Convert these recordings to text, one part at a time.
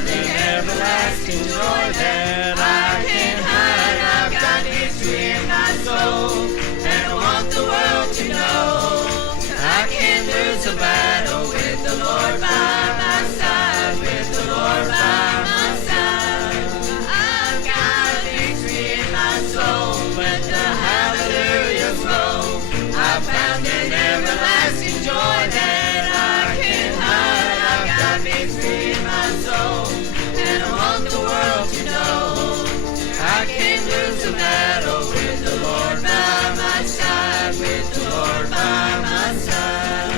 finding everlasting joy that I can't hide. I've got victory in my soul, and I want the world to know I can't lose a battle with the Lord by my side, with the Lord by my side. I've got victory in my soul, let the hallelujahs roll. I've found an everlasting joy that I can't hide. I've got victory in my soul, and I want the world to know I can't lose a battle with the Lord by my side, with the Lord by my side.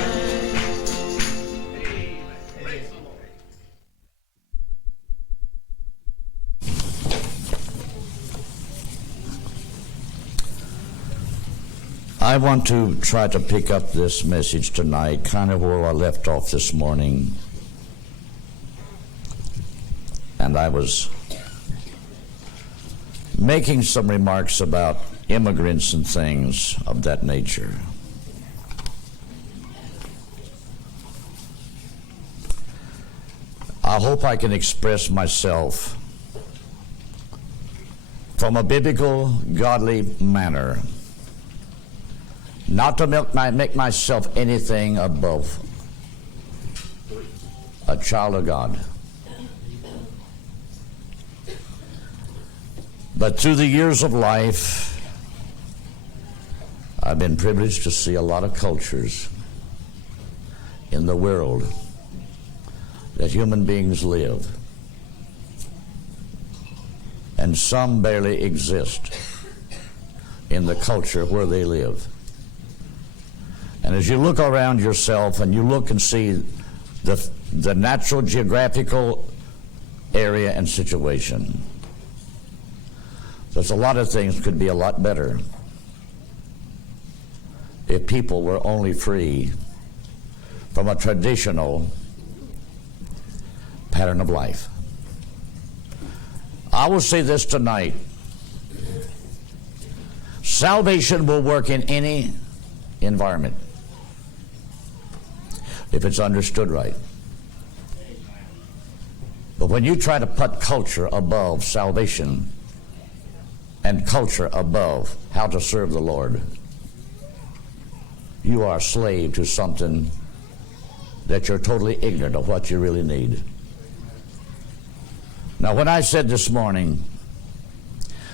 Praise the Lord. I want to try to pick up this message tonight, kind of where I left off this morning. And I was making some remarks about immigrants and things of that nature. I hope I can express myself from a biblical, godly manner, not to make myself anything above a child of God. But through the years of life, I've been privileged to see a lot of cultures in the world that human beings live. And some barely exist in the culture where they live. And as you look around yourself and you look and see the natural geographical area and situation, there's a lot of things could be a lot better if people were only free from a traditional pattern of life. I will say this tonight. Salvation will work in any environment if it's understood right. But when you try to put culture above salvation and culture above how to serve the Lord, you are a slave to something that you're totally ignorant of what you really need. Now, when I said this morning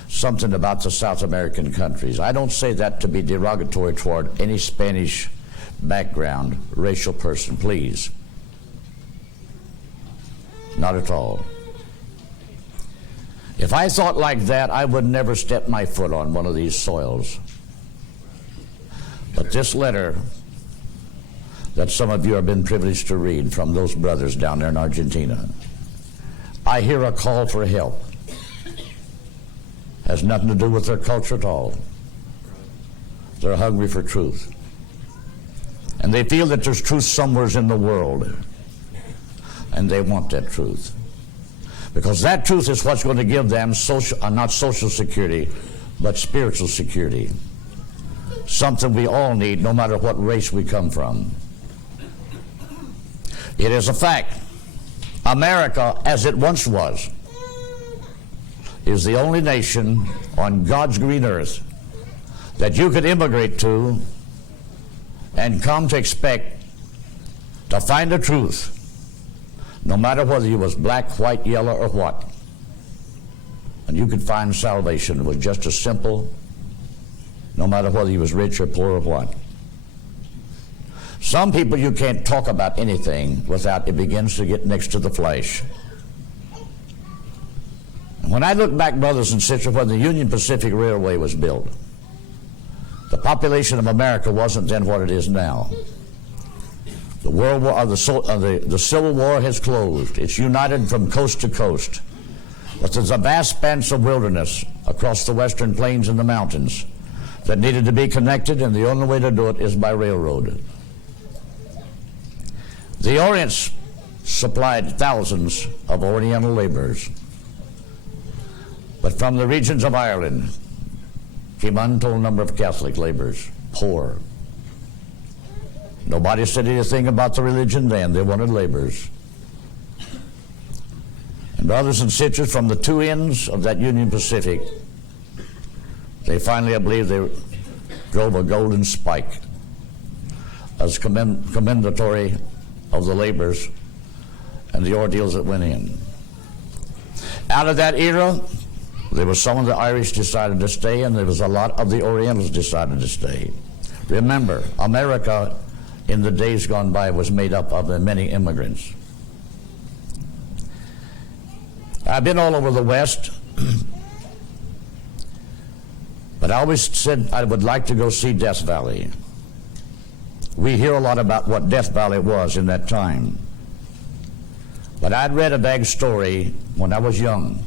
something about the South American countries, I don't say that to be derogatory toward any Spanish background, racial person, please. Not at all. If I thought like that, I would never step my foot on one of these soils. But this letter that some of you have been privileged to read from those brothers down there in Argentina, I hear a call for help. Has nothing to do with their culture at all. They're hungry for truth. And they feel that there's truth somewhere in the world. And they want that truth. Because that truth is what's going to give them not social security, but spiritual security. Something we all need, no matter what race we come from. It is a fact. America, as it once was, is the only nation on God's green earth that you could immigrate to and come to expect to find the truth, no matter whether you was black, white, yellow, or what. And you could find salvation with just a simple, no matter whether you was rich or poor or what. Some people, you can't talk about anything without it begins to get next to the flesh. And when I look back, brothers and sisters, when the Union Pacific Railway was built, the population of America wasn't then what it is now. The World War, the Civil War has closed. It's united from coast to coast. But there's a vast expanse of wilderness across the western plains and the mountains that needed to be connected, and the only way to do it is by railroad. The Orient supplied thousands of Oriental laborers. But from the regions of Ireland came an untold number of Catholic laborers, poor. Nobody said anything about the religion then. They wanted laborers. And brothers and sisters, from the two ends of that Union Pacific, they finally, I believe, they drove a golden spike as commendatory of the labors and the ordeals that went in. Out of that era, there was some of the Irish decided to stay, and there was a lot of the Orientals decided to stay. Remember, America in the days gone by was made up of many immigrants. I've been all over the West, but I always said I would like to go see Death Valley. We hear a lot about what Death Valley was in that time. But I'd read a bag story when I was young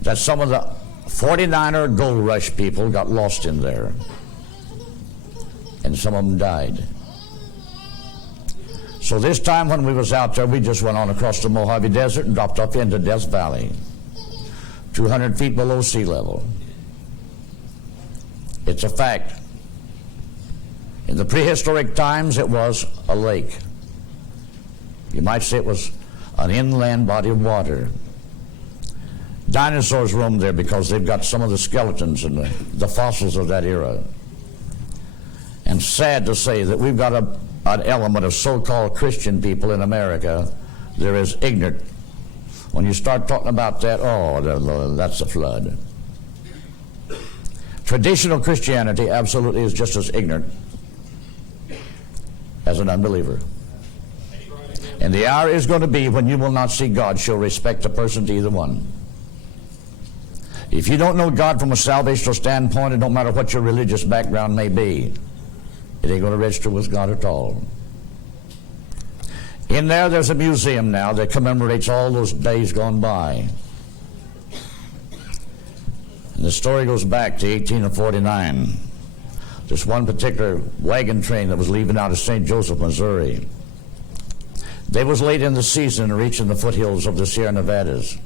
that some of the 49er gold rush people got lost in there, and some of them died. So this time when we was out there, we just went on across the Mojave Desert and dropped off into Death Valley, 200 feet below sea level. It's a fact. In the prehistoric times, it was a lake. You might say it was an inland body of water. Dinosaurs roamed there because they've got some of the skeletons and the fossils of that era. And sad to say that we've got an element of so-called Christian people in America. They're as ignorant. When you start talking about that, oh, that's the flood. Traditional Christianity absolutely is just as ignorant as an unbeliever. And the hour is going to be when you will not see God show respect to person to either one. If you don't know God from a salvational standpoint, it don't matter what your religious background may be, it ain't going to register with God at all. In there's a museum now that commemorates all those days gone by. And the story goes back to 1849. This one particular wagon train that was leaving out of St. Joseph, Missouri. They was late in the season reaching the foothills of the Sierra Nevadas.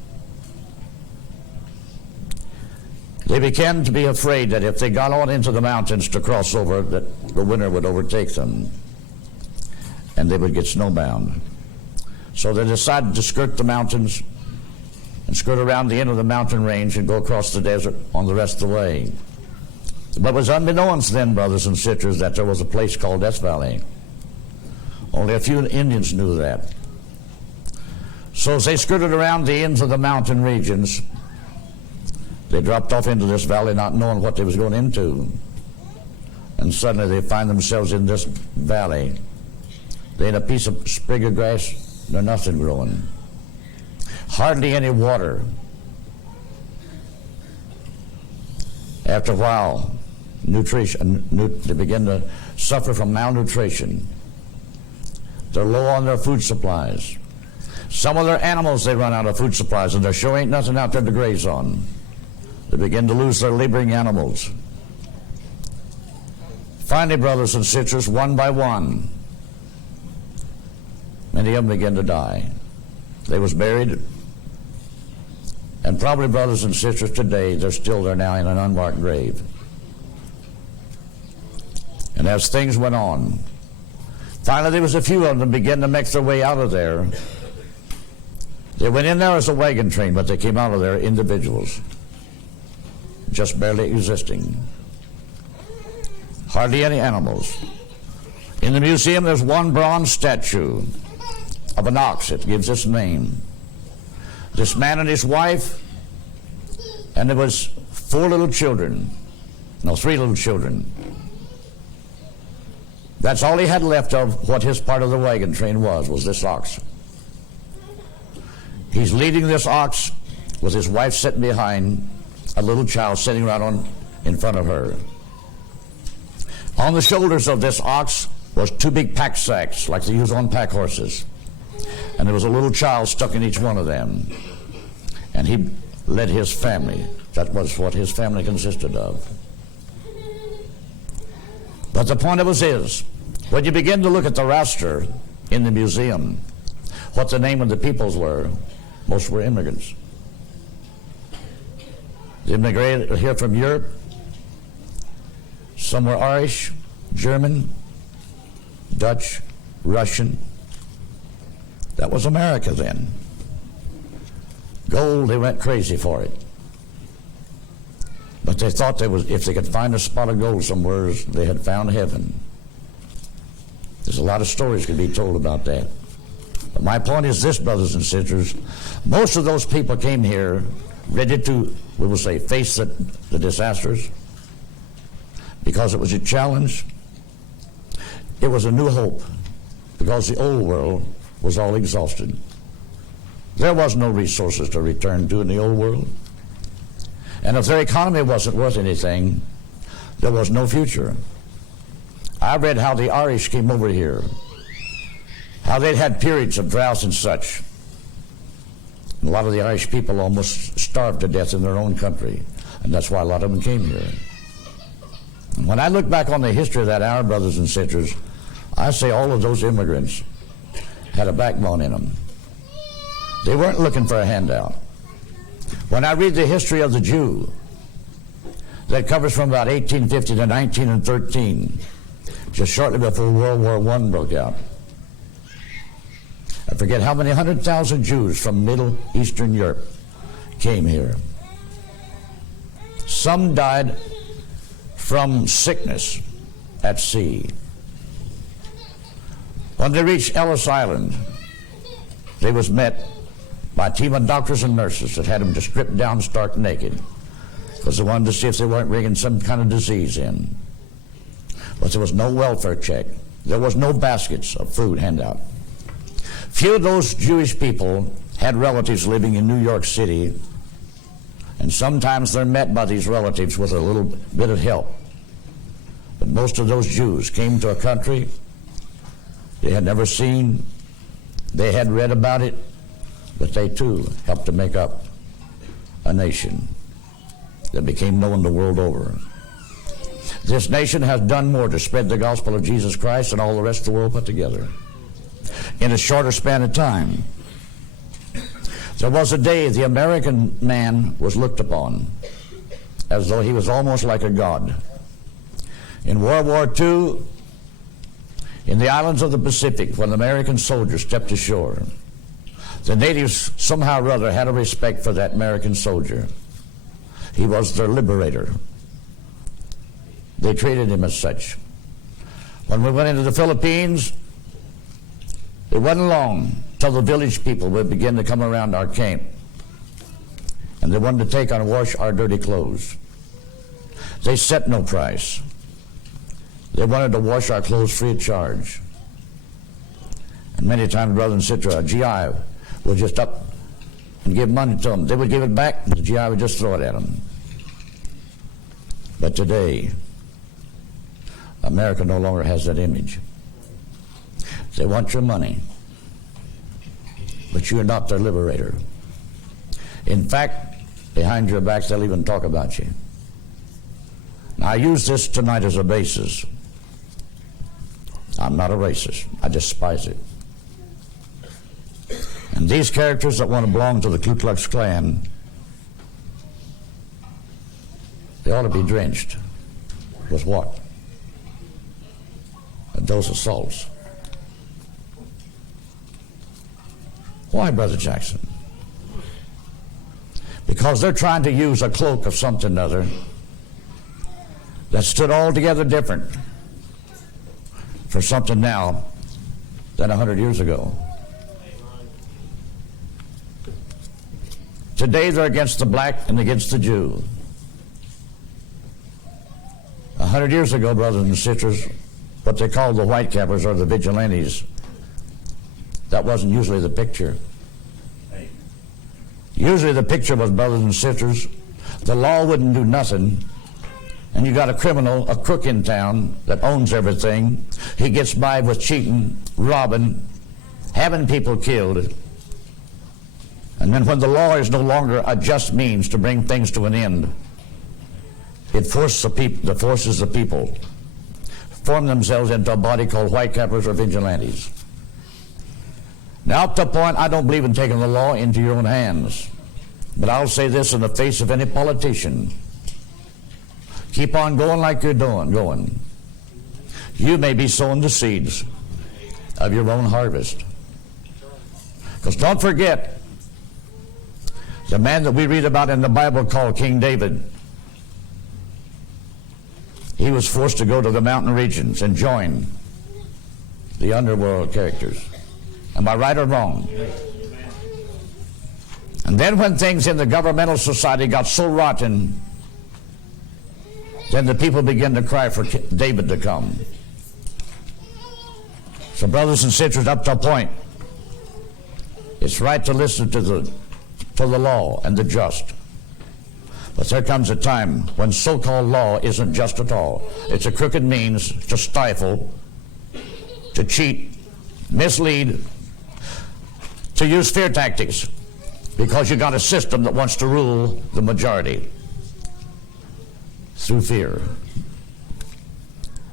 They began to be afraid that if they got on into the mountains to cross over, that the winter would overtake them and they would get snowbound. So they decided to skirt the mountains and skirt around the end of the mountain range and go across the desert on the rest of the way. But it was unbeknownst then, brothers and sisters, that there was a place called Death Valley. Only a few Indians knew that. So as they skirted around the ends of the mountain regions, they dropped off into this valley not knowing what they was going into. And suddenly they find themselves in this valley. They ain't a piece of sprig of grass, there's nothing growing. Hardly any water. After a while, they begin to suffer from malnutrition. They're low on their food supplies. Some of their animals, they run out of food supplies, and there sure ain't nothing out there to graze on. They begin to lose their laboring animals. Finally, brothers and sisters, one by one, many of them begin to die. They was buried, and probably, brothers and sisters, today, they're still there now in an unmarked grave. And as things went on, finally, there was a few of them began to make their way out of there. They went in there as a wagon train, but they came out of there individuals, just barely existing. Hardly any animals. In the museum, there's one bronze statue of an ox. It gives its name. This man and his wife, and there was three little children. That's all he had left of what his part of the wagon train was this ox. He's leading this ox with his wife sitting behind, a little child sitting right in front of her. On the shoulders of this ox was two big pack sacks like they use on pack horses. And there was a little child stuck in each one of them. And he led his family. That was what his family consisted of. But the point of it is, when you begin to look at the roster in the museum, what the name of the peoples were, most were immigrants. They immigrated here from Europe. Some were Irish, German, Dutch, Russian. That was America then. Gold, they went crazy for it. But they thought if they could find a spot of gold somewhere, they had found heaven. There's a lot of stories could be told about that. But my point is this, brothers and sisters, most of those people came here ready to, we will say, face the disasters, because it was a challenge. It was a new hope, because the old world was all exhausted. There was no resources to return to in the old world. And if their economy wasn't worth anything, there was no future. I read how the Irish came over here, how they'd had periods of drought and such. And a lot of the Irish people almost starved to death in their own country, and that's why a lot of them came here. And when I look back on the history of that hour, brothers and sisters, I say all of those immigrants had a backbone in them. They weren't looking for a handout. When I read the history of the Jew, that covers from about 1850 to 1913, just shortly before World War I broke out. I forget how many 100,000 Jews from Middle Eastern Europe came here. Some died from sickness at sea. When they reached Ellis Island, they was met by a team of doctors and nurses that had them just stripped down stark naked, because they wanted to see if they weren't bringing some kind of disease in. But there was no welfare check. There was no baskets of food handout. Few of those Jewish people had relatives living in New York City, and sometimes they're met by these relatives with a little bit of help. But most of those Jews came to a country they had never seen. They had read about it, but they too helped to make up a nation that became known the world over. This nation has done more to spread the gospel of Jesus Christ than all the rest of the world put together in a shorter span of time. There was a day the American man was looked upon as though he was almost like a god. In World War II, in the islands of the Pacific, when American soldiers stepped ashore, the natives somehow or other had a respect for that American soldier. He was their liberator. They treated him as such. When we went into the Philippines, it wasn't long till the village people would begin to come around our camp, and they wanted to take and wash our dirty clothes. They set no price. They wanted to wash our clothes free of charge. And many times, brother and sister, a GI would just up and give money to them. They would give it back, and the GI would just throw it at them. But today, America no longer has that image. They want your money, but you're not their liberator. In fact, behind your backs, they'll even talk about you. Now, I use this tonight as a basis. I'm not a racist. I despise it. And these characters that want to belong to the Ku Klux Klan, they ought to be drenched with what? A dose of salts. Why, Brother Jackson? Because they're trying to use a cloak of something or other that stood altogether different for something now than 100 years ago. Today they're against the black and against the Jew. 100 years ago, brothers and sisters, what they called the white cappers or the vigilantes, that wasn't usually the picture. Usually the picture was, brothers and sisters, the law wouldn't do nothing, and you got a criminal, a crook in town that owns everything. He gets by with cheating, robbing, having people killed. And then when the law is no longer a just means to bring things to an end, it forces the people form themselves into a body called white cappers or vigilantes. Now, up to the point, I don't believe in taking the law into your own hands. But I'll say this in the face of any politician. Keep on going like you're going. You may be sowing the seeds of your own harvest. Because don't forget, The man that we read about in the Bible called King David, he was forced to go to the mountain regions and join the underworld characters. Am I right or wrong? And then when things in the governmental society got so rotten, then the people began to cry for David to come. So brothers and sisters, up to a point, it's right to listen to the law and the just. But there comes a time when so-called law isn't just at all. It's a crooked means to stifle, to cheat, mislead, to use fear tactics, because you got a system that wants to rule the majority through fear.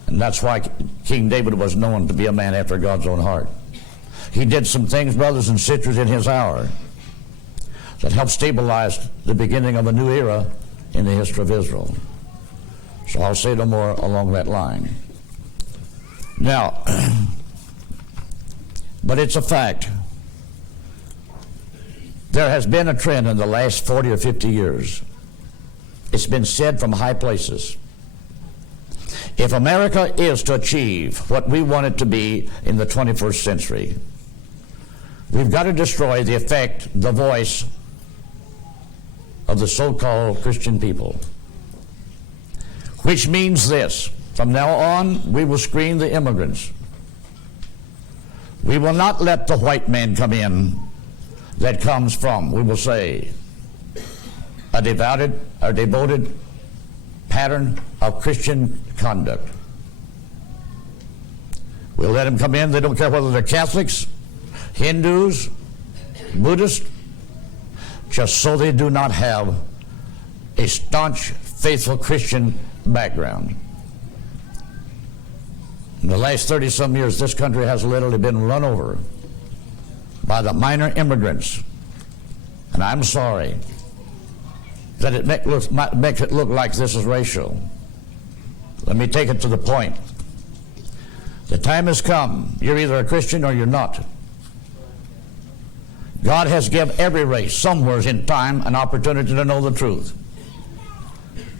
And that's why King David was known to be a man after God's own heart. He did some things, brothers and sisters, in his hour that helped stabilize the beginning of a new era in the history of Israel. So I'll say no more along that line. Now, but it's a fact. There has been a trend in the last 40 or 50 years. It's been said from high places. If America is to achieve what we want it to be in the 21st century, we've got to destroy the effect, the voice of the so-called Christian people. Which means this: from now on, we will screen the immigrants. We will not let the white man come in that comes from, we will say, a devoted pattern of Christian conduct. We'll let them come in. They don't care whether they're Catholics, Hindus, Buddhists, just so they do not have a staunch, faithful Christian background. In the last 30-some years, this country has literally been run over by the minor immigrants. And I'm sorry that it makes it look like this is racial. Let me take it to the point. The time has come. You're either a Christian or you're not. God has given every race somewhere in time an opportunity to know the truth.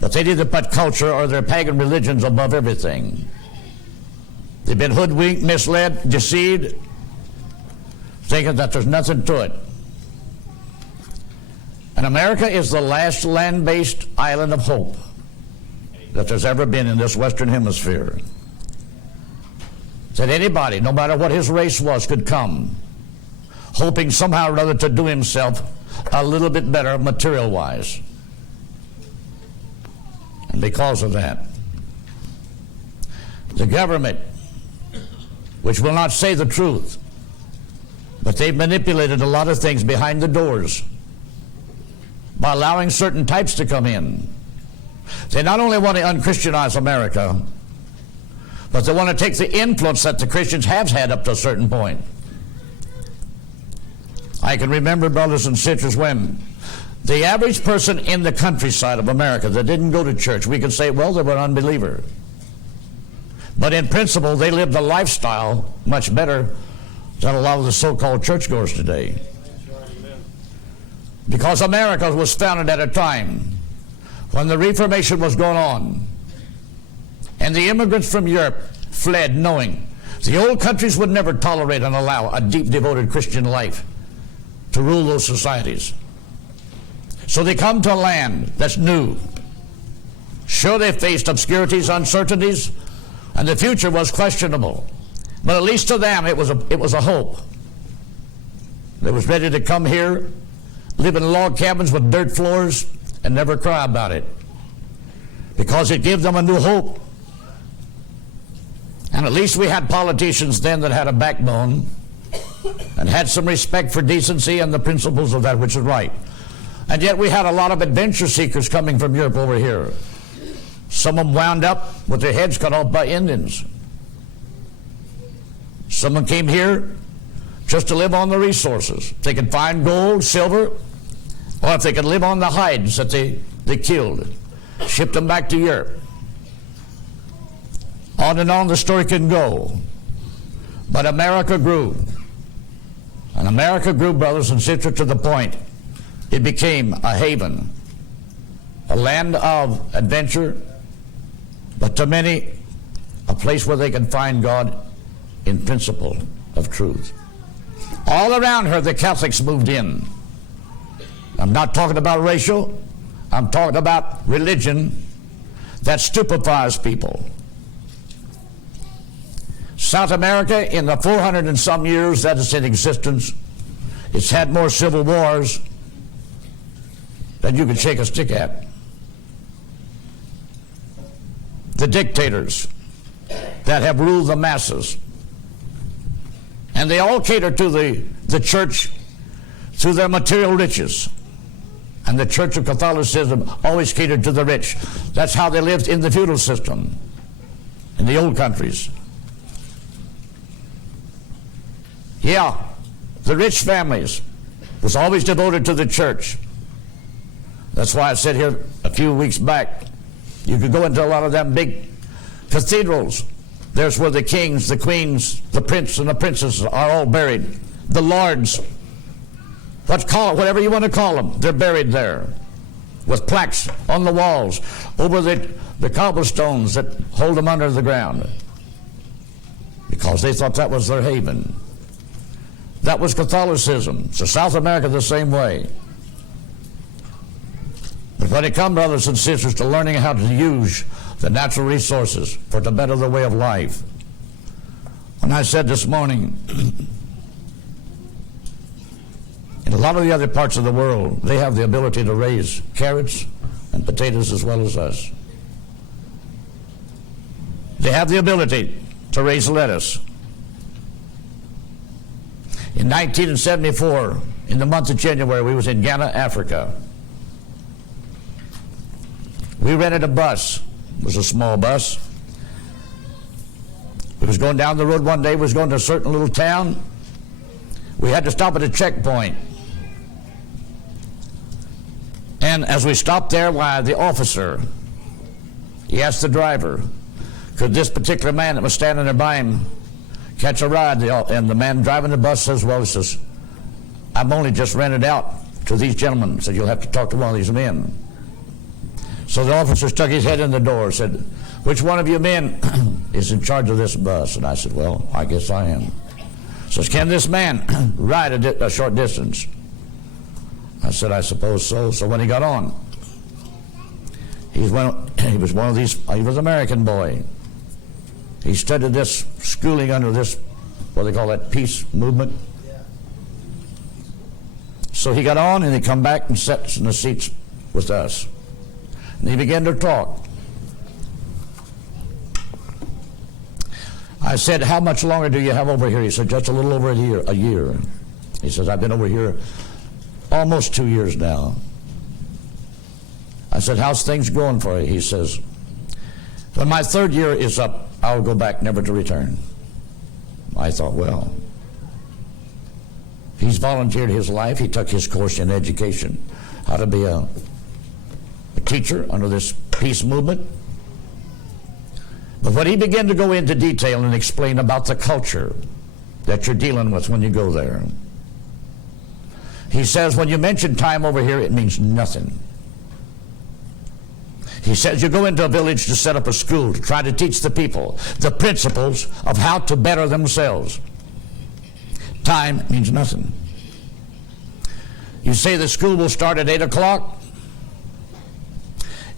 But they either put culture or their pagan religions above everything. They've been hoodwinked, misled, deceived, thinking that there's nothing to it. And America is the last land-based island of hope that there's ever been in this Western Hemisphere. That anybody, no matter what his race was, could come, hoping somehow or other to do himself a little bit better material-wise. And because of that, the government, which will not say the truth, but they've manipulated a lot of things behind the doors by allowing certain types to come in. They not only want to unchristianize America, but they want to take the influence that the Christians have had up to a certain point. I can remember, brothers and sisters, when the average person in the countryside of America that didn't go to church, we could say, well, they were an unbeliever. But in principle, they lived a lifestyle much better than a lot of the so-called churchgoers today. Because America was founded at a time when the Reformation was going on, and the immigrants from Europe fled knowing the old countries would never tolerate and allow a deep, devoted Christian life to rule those societies. So they come to a land that's new. Sure, they faced obscurities, uncertainties, and the future was questionable. But at least to them, it was a hope. They was ready to come here, live in log cabins with dirt floors, and never cry about it, because it gave them a new hope. And at least we had politicians then that had a backbone and had some respect for decency and the principles of that which is right. And yet we had a lot of adventure seekers coming from Europe over here. Some of them wound up with their heads cut off by Indians. Some of them came here just to live on the resources. They could find gold, silver, or if they could live on the hides that they killed, shipped them back to Europe. On and on the story can go. But America grew. And America grew, brothers and sisters, to the point It became a haven, a land of adventure, but to many, a place where they can find God in principle of truth. All around her, the Catholics moved in. I'm not talking about racial. I'm talking about religion that stupefies people. South America, in the 400 and some years that it's in existence, it's had more civil wars than you could shake a stick at. The dictators that have ruled the masses, and they all cater to the church through their material riches. And the Church of Catholicism always catered to the rich. That's how they lived in the feudal system in the old countries. Yeah, the rich families was always devoted to the church. That's why I said here a few weeks back, you could go into a lot of them big cathedrals. There's where the kings, the queens, the prince and the princesses are all buried. The lords, whatever you want to call them, they're buried there with plaques on the walls over the cobblestones that hold them under the ground, because they thought that was their haven. That was Catholicism. So South America the same way. But when it comes, brothers and sisters, to learning how to use the natural resources for to better the way of life, when I said this morning, in a lot of the other parts of the world, they have the ability to raise carrots and potatoes as well as us. They have the ability to raise lettuce. In 1974, in the month of January, we was in Ghana, Africa. We rented a bus. It was a small bus. We was going down the road one day. We was going to a certain little town. We had to stop at a checkpoint. And as we stopped there, why, the officer, he asked the driver, could this particular man that was standing there by him catch a ride? And the man driving the bus says, well, he says, I'm only just rented out to these gentlemen. He said, you'll have to talk to one of these men. So the officer stuck his head in the door and said, which one of you men is in charge of this bus? And I said, well, I guess I am. He says, can this man ride a short distance? I said, I suppose so. So when he got on, he was one of these, he was an American boy. He studied this schooling under this, what they call that, peace movement. So he got on and he come back and sat in the seats with us. And he began to talk. I said, how much longer do you have over here? He said, just a little over a year. He says, I've been over here almost 2 years now. I said, how's things going for you? He says, when my 3rd year is up, I'll go back never to return. I thought, well, he's volunteered his life. He took his course in education, how to be a teacher under this peace movement. But when he began to go into detail and explain about the culture that you're dealing with when you go there, he says, when you mention time over here, it means nothing. He says, you go into a village to set up a school to try to teach the people the principles of how to better themselves. Time means nothing. You say the school will start at 8 o'clock.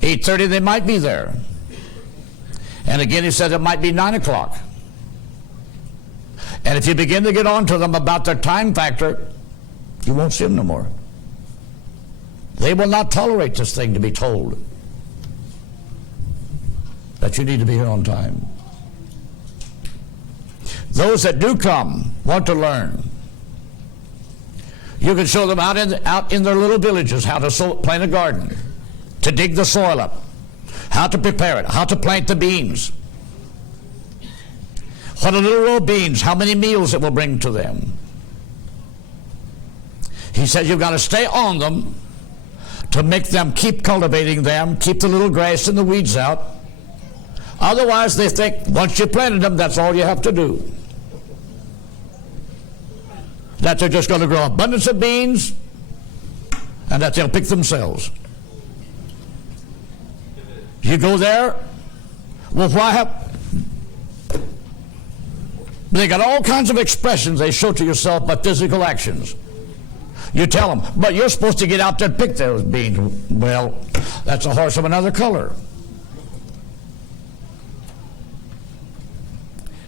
8:30 they might be there. And again he said it might be 9 o'clock. And if you begin to get on to them about their time factor, you won't see them no more. They will not tolerate this thing to be told that you need to be here on time. Those that do come want to learn. You can show them out in their little villages how to plant a garden, to dig the soil up, how to prepare it, how to plant the beans. What a little row of beans, how many meals it will bring to them. He says you've got to stay on them to make them keep cultivating them, keep the little grass and the weeds out. Otherwise, they think once you planted them, that's all you have to do. That they're just going to grow abundance of beans and that they'll pick themselves. You go there, well, why have... They got all kinds of expressions they show to yourself by physical actions. You tell them, but you're supposed to get out there and pick those beans. Well, that's a horse of another color.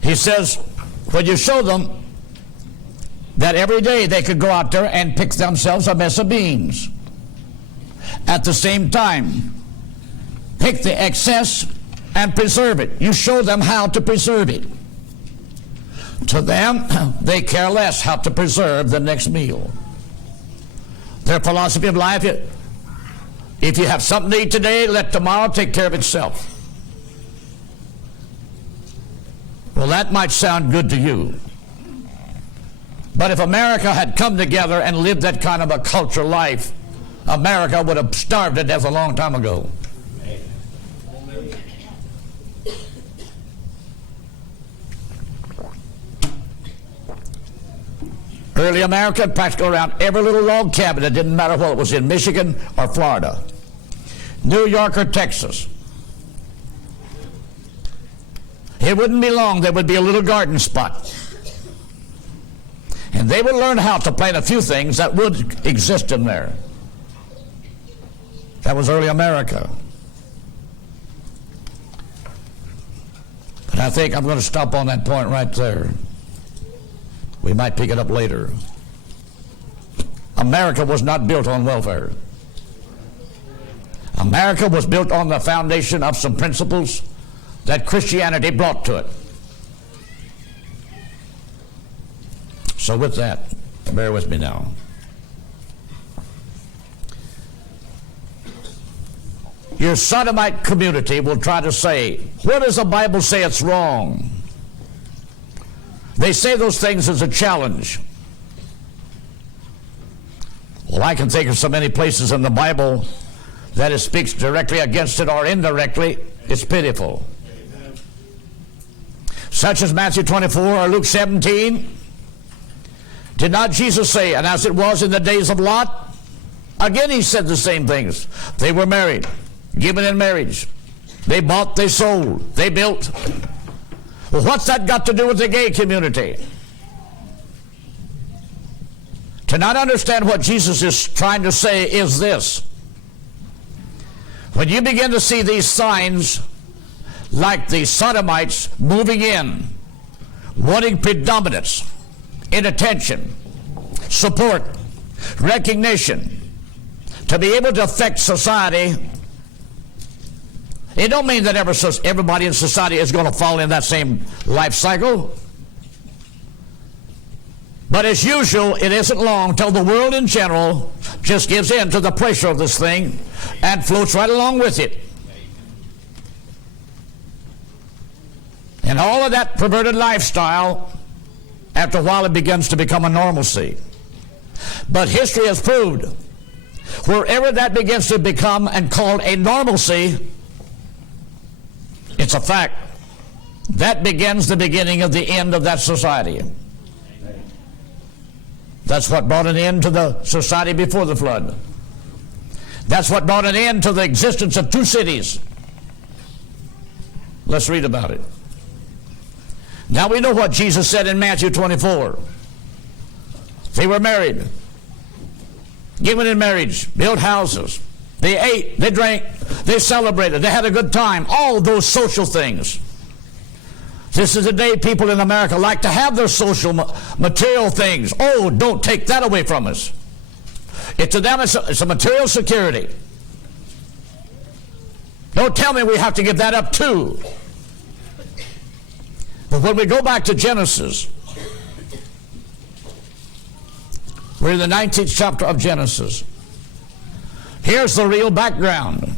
He says, when you show them that every day they could go out there and pick themselves a mess of beans. At the same time, pick the excess and preserve it. You show them how to preserve it. To them, they care less how to preserve the next meal. Their philosophy of life, if you have something to eat today, let tomorrow take care of itself. Well, that might sound good to you. But if America had come together and lived that kind of a culture life, America would have starved to death a long time ago. Early America had practically around every little log cabin. It didn't matter whether it was in Michigan or Florida, New York or Texas. It wouldn't be long, there would be a little garden spot. And they would learn how to plant a few things that would exist in there. That was early America. But I think I'm going to stop on that point right there. We might pick it up later. America was not built on welfare. America was built on the foundation of some principles that Christianity brought to it. So with that, bear with me now. Your sodomite community will try to say, where does the Bible say it's wrong? They say those things as a challenge. Well, I can think of so many places in the Bible that it speaks directly against it or indirectly. It's pitiful. Such as Matthew 24 or Luke 17. Did not Jesus say, and as it was in the days of Lot? Again he said the same things. They were married, given in marriage. They bought, they sold, they built. Well, what's that got to do with the gay community? To not understand what Jesus is trying to say is this. When you begin to see these signs, like the sodomites moving in, wanting predominance in attention, support, recognition, to be able to affect society, it don't mean that everybody in society is going to fall in that same life cycle. But as usual, it isn't long till the world in general just gives in to the pressure of this thing and floats right along with it. And all of that perverted lifestyle, after a while it begins to become a normalcy. But history has proved, wherever that begins to become and called a normalcy, it's a fact. That begins the beginning of the end of that society. That's what brought an end to the society before the flood. That's what brought an end to the existence of two cities. Let's read about it. Now we know what Jesus said in Matthew 24. They were married, given in marriage, built houses. They ate, they drank, they celebrated, they had a good time, all those social things. This is the day people in America like to have their social material things. Oh, don't take that away from us. To them, it's a material security. Don't tell me we have to give that up too. But when we go back to Genesis, we're in the 19th chapter of Genesis. Here's the real background.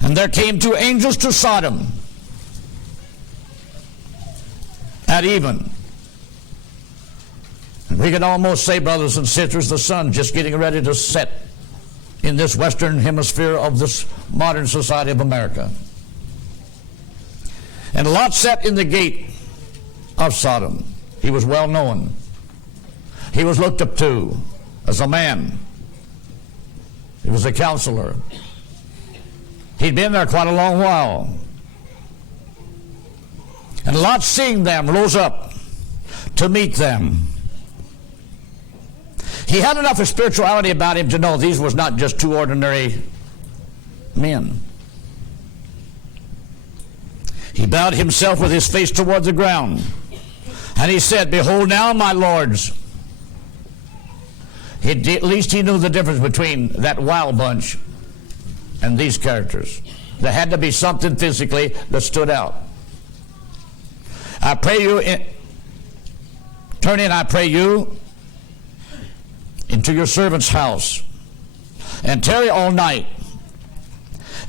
And there came two angels to Sodom at even. And we can almost say, brothers and sisters, the sun's just getting ready to set in this western hemisphere of this modern society of America. And Lot sat in the gate of Sodom. He was well known. He was looked up to. as a man. He was a counselor. He'd been there quite a long while. And Lot, seeing them, rose up to meet them. He had enough of spirituality about him to know these was not just two ordinary men. He bowed himself with his face toward the ground, and he said, "Behold now, my lords." At least he knew the difference between that wild bunch and these characters. There had to be something physically that stood out. I pray you, turn in, I pray you, into your servant's house, and tarry all night,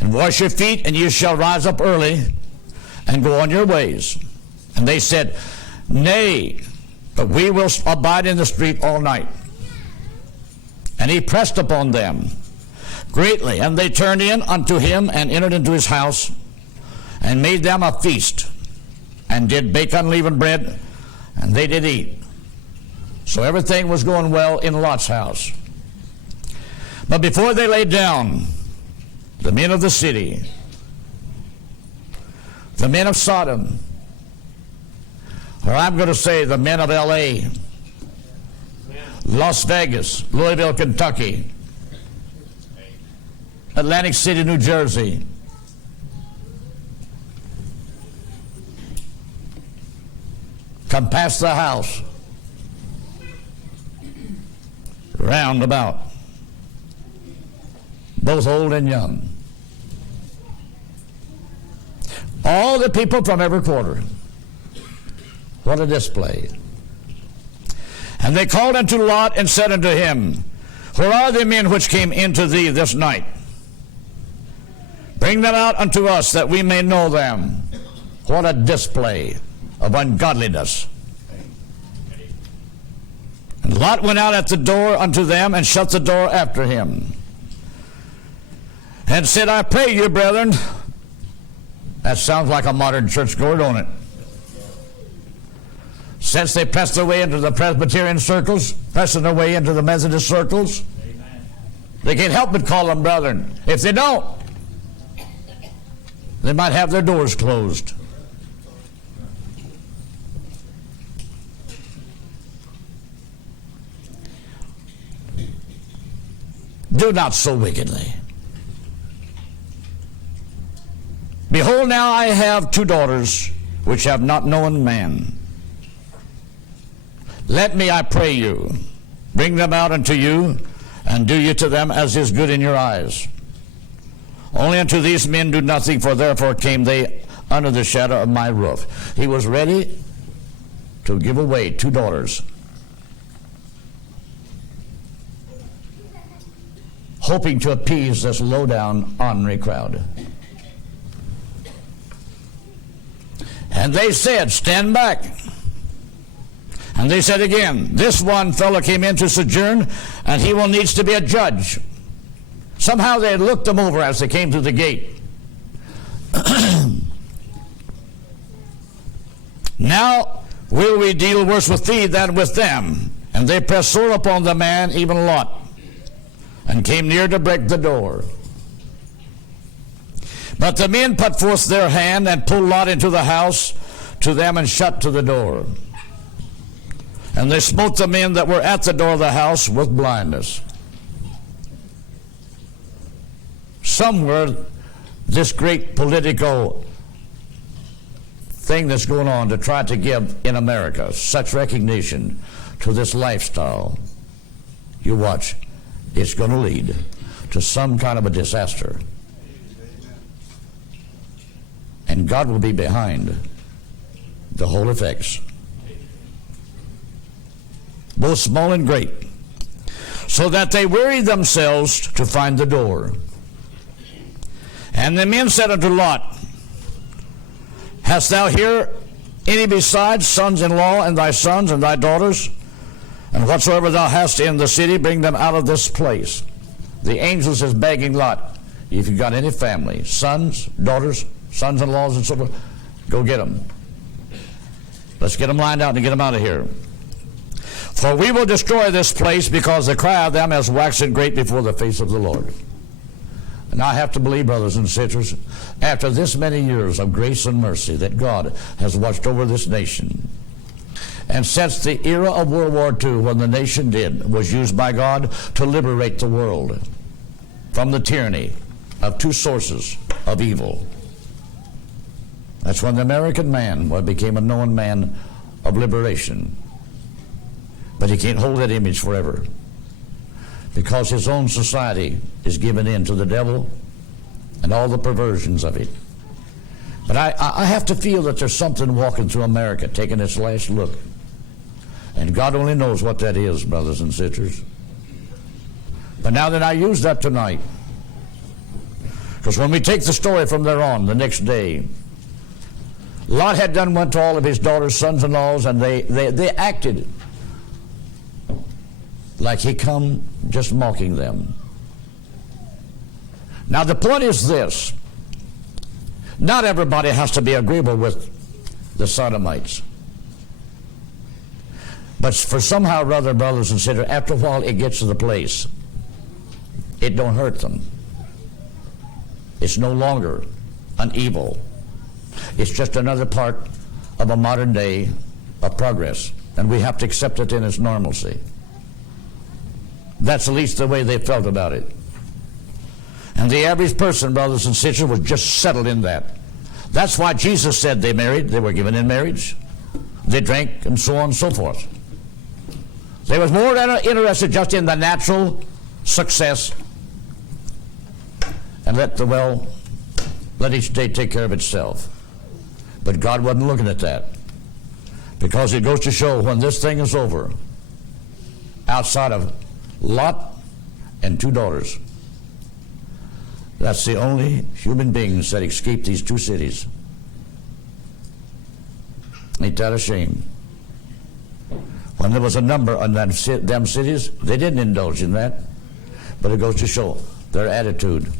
and wash your feet, and you shall rise up early, and go on your ways. And they said, "Nay, but we will abide in the street all night." And he pressed upon them greatly, and they turned in unto him, and entered into his house, and made them a feast, and did bake unleavened bread, and they did eat. So everything was going well in Lot's house. But before they laid down, the men of the city, the men of Sodom, or I'm going to say the men of L.A., Las Vegas, Louisville, Kentucky, Atlantic City, New Jersey, come past the house, round about, both old and young. All the people from every quarter. What a display. And they called unto Lot and said unto him, "Where are the men which came into thee this night? Bring them out unto us, that we may know them." What a display of ungodliness. And Lot went out at the door unto them, and shut the door after him, and said, "I pray you, brethren." That sounds like a modern churchgoer, don't it? Since they pressed their way into the Presbyterian circles, pressing their way into the Methodist circles, amen, they can't help but call them brethren. If they don't, they might have their doors closed. Do not so wickedly. Behold, now I have two daughters which have not known man. Let me, I pray you, bring them out unto you, and do you to them as is good in your eyes. Only unto these men do nothing, for therefore came they under the shadow of my roof. He was ready to give away two daughters, hoping to appease this low-down, ornery crowd. And they said, "Stand back." And they said again, "This one fellow came in to sojourn, and he will needs to be a judge." Somehow they had looked them over as they came through the gate. "Now will we deal worse with thee than with them." And they pressed sore upon the man, even Lot, and came near to break the door. But the men put forth their hand, and pulled Lot into the house to them, and shut to the door. And they smote the men that were at the door of the house with blindness. Somewhere, this great political thing that's going on to try to give in America such recognition to this lifestyle, you watch, it's going to lead to some kind of a disaster. And God will be behind the whole effects, both small and great, so that they weary themselves to find the door. And the men said unto Lot, "Hast thou here any besides sons-in-law, and thy sons and thy daughters? And whatsoever thou hast in the city, bring them out of this place." The angel says, begging Lot, if you've got any family, sons, daughters, sons-in-laws, and so forth, go get them. Let's get them lined out and get them out of here. For we will destroy this place, because the cry of them has waxed great before the face of the Lord. And I have to believe, brothers and sisters, after this many years of grace and mercy that God has watched over this nation, and since the era of World War II, when the nation was used by God to liberate the world from the tyranny of two sources of evil. That's when the American man became a known man of liberation. But he can't hold that image forever, because his own society is given in to the devil and all the perversions of it. But I have to feel that there's something walking through America, taking its last look. And God only knows what that is, brothers and sisters. But now that I use that tonight, because when we take the story from there on, the next day, Lot had went to all of his daughters' sons-in-laws, and they acted like he come just mocking them. Now the point is this: not everybody has to be agreeable with the Sodomites. But for somehow or other, brothers and sisters, after a while it gets to the place, it don't hurt them. It's no longer an evil. It's just another part of a modern day of progress, and we have to accept it in its normalcy. That's at least the way they felt about it. And the average person, brothers and sisters, was just settled in that. That's why Jesus said they married. They were given in marriage. They drank, and so on and so forth. They was more interested just in the natural success, and let each day take care of itself. But God wasn't looking at that, because it goes to show when this thing is over, outside of Lot and two daughters, that's the only human beings that escaped these two cities. Ain't that a shame? When there was a number of them cities, they didn't indulge in that. But it goes to show their attitude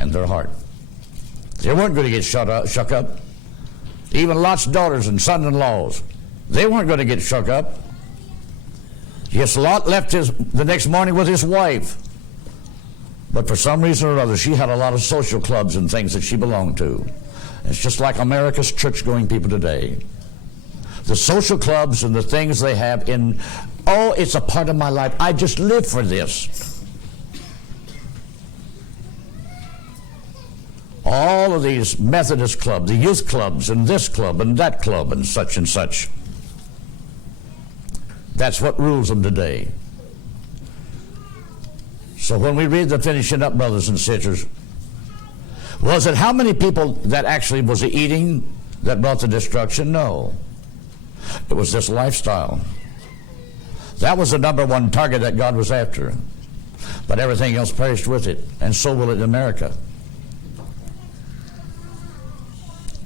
and their heart. They weren't going to get shook up. Even Lot's daughters and sons-in-laws, they weren't going to get shook up. Yes, Lot left the next morning with his wife. But for some reason or other, she had a lot of social clubs and things that she belonged to. It's just like America's church-going people today. The social clubs and the things they have it's a part of my life. I just live for this. All of these Methodist clubs, the youth clubs, and this club, and that club, and such and such. That's what rules them today. So when we read the finishing up, brothers and sisters, was it how many people that actually was the eating that brought the destruction? No. It was this lifestyle. That was the number one target that God was after. But everything else perished with it, and so will it in America.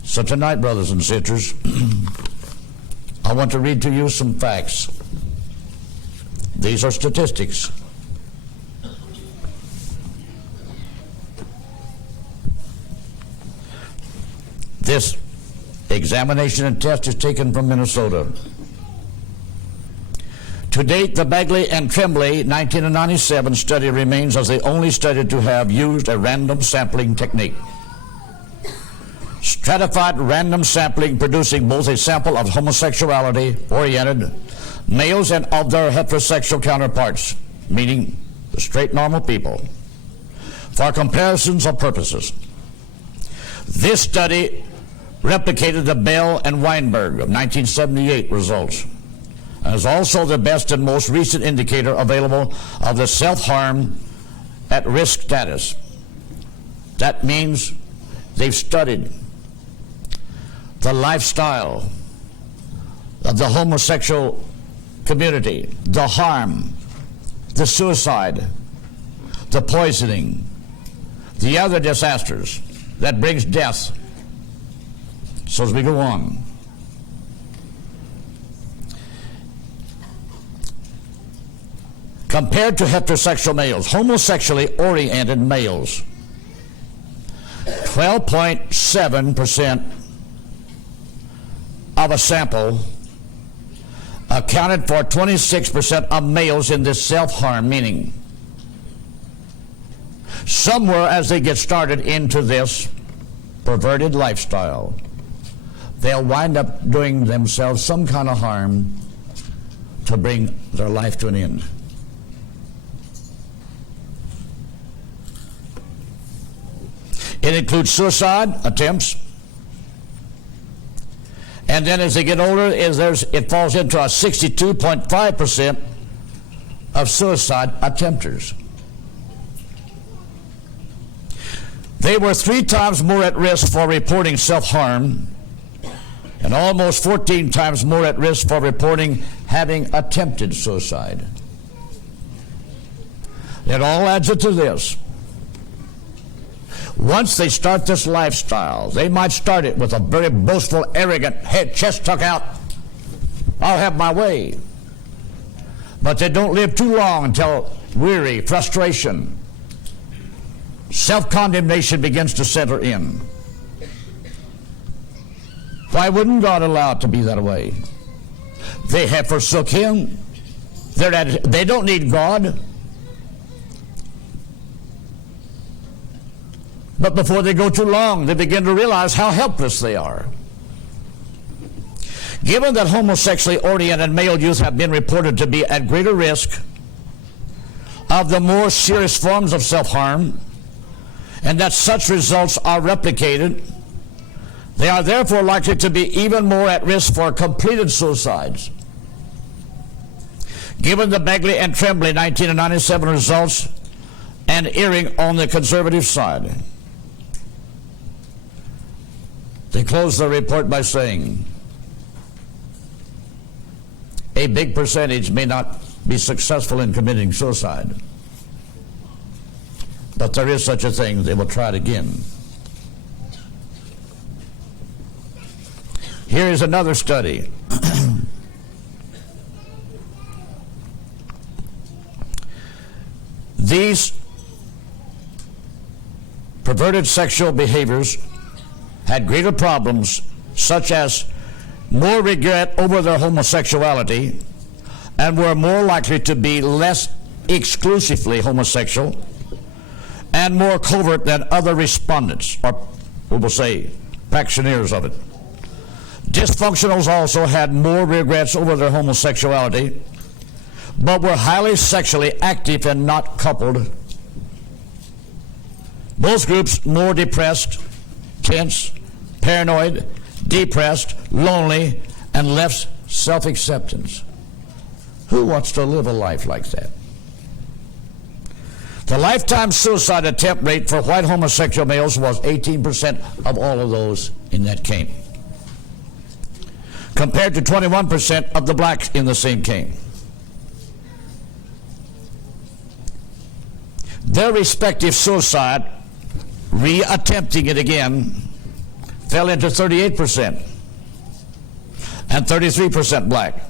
So tonight, brothers and sisters, I want to read to you some facts. These are statistics. This examination and test is taken from Minnesota. To date, the Bagley and Tremblay 1997 study remains as the only study to have used a random sampling technique. Stratified random sampling producing both a sample of homosexuality-oriented males and of their heterosexual counterparts, meaning the straight normal people, for comparisons of purposes. This study replicated the Bell and Weinberg of 1978 results, and is also the best and most recent indicator available of the self-harm at risk status. That means they've studied the lifestyle of the homosexual community, the harm, the suicide, the poisoning, the other disasters that brings death. So as we go on, compared to heterosexual males, homosexually oriented males, 12.7% of a sample accounted for 26% of males in this self-harm, meaning somewhere as they get started into this perverted lifestyle, they'll wind up doing themselves some kind of harm to bring their life to an end. It includes suicide attempts, and then as they get older, it falls into a 62.5% of suicide attempters. They were 3 times more at risk for reporting self-harm and almost 14 times more at risk for reporting having attempted suicide. It all adds up to this. Once they start this lifestyle, they might start it with a very boastful, arrogant, head, chest tuck out, I'll have my way. But they don't live too long until weary, frustration, self-condemnation begins to center in. Why wouldn't God allow it to be that way? They have forsook Him. They don't need God. But before they go too long, they begin to realize how helpless they are. Given that homosexually oriented male youth have been reported to be at greater risk of the more serious forms of self-harm, and that such results are replicated, they are therefore likely to be even more at risk for completed suicides. Given the Begley and Tremblay 1997 results and erring on the conservative side, they close their report by saying, a big percentage may not be successful in committing suicide, but there is such a thing, they will try it again. Here is another study. These perverted sexual behaviors had greater problems, such as more regret over their homosexuality, and were more likely to be less exclusively homosexual and more covert than other respondents, or we will say practitioners of it. Dysfunctionals also had more regrets over their homosexuality, but were highly sexually active and not coupled. Both groups more depressed, tense, paranoid, depressed, lonely, and less self-acceptance. Who wants to live a life like that? The lifetime suicide attempt rate for white homosexual males was 18% of all of those in that cane, compared to 21% of the blacks in the same cane. Their respective suicide, re-attempting it again, fell into 38% and 33% black.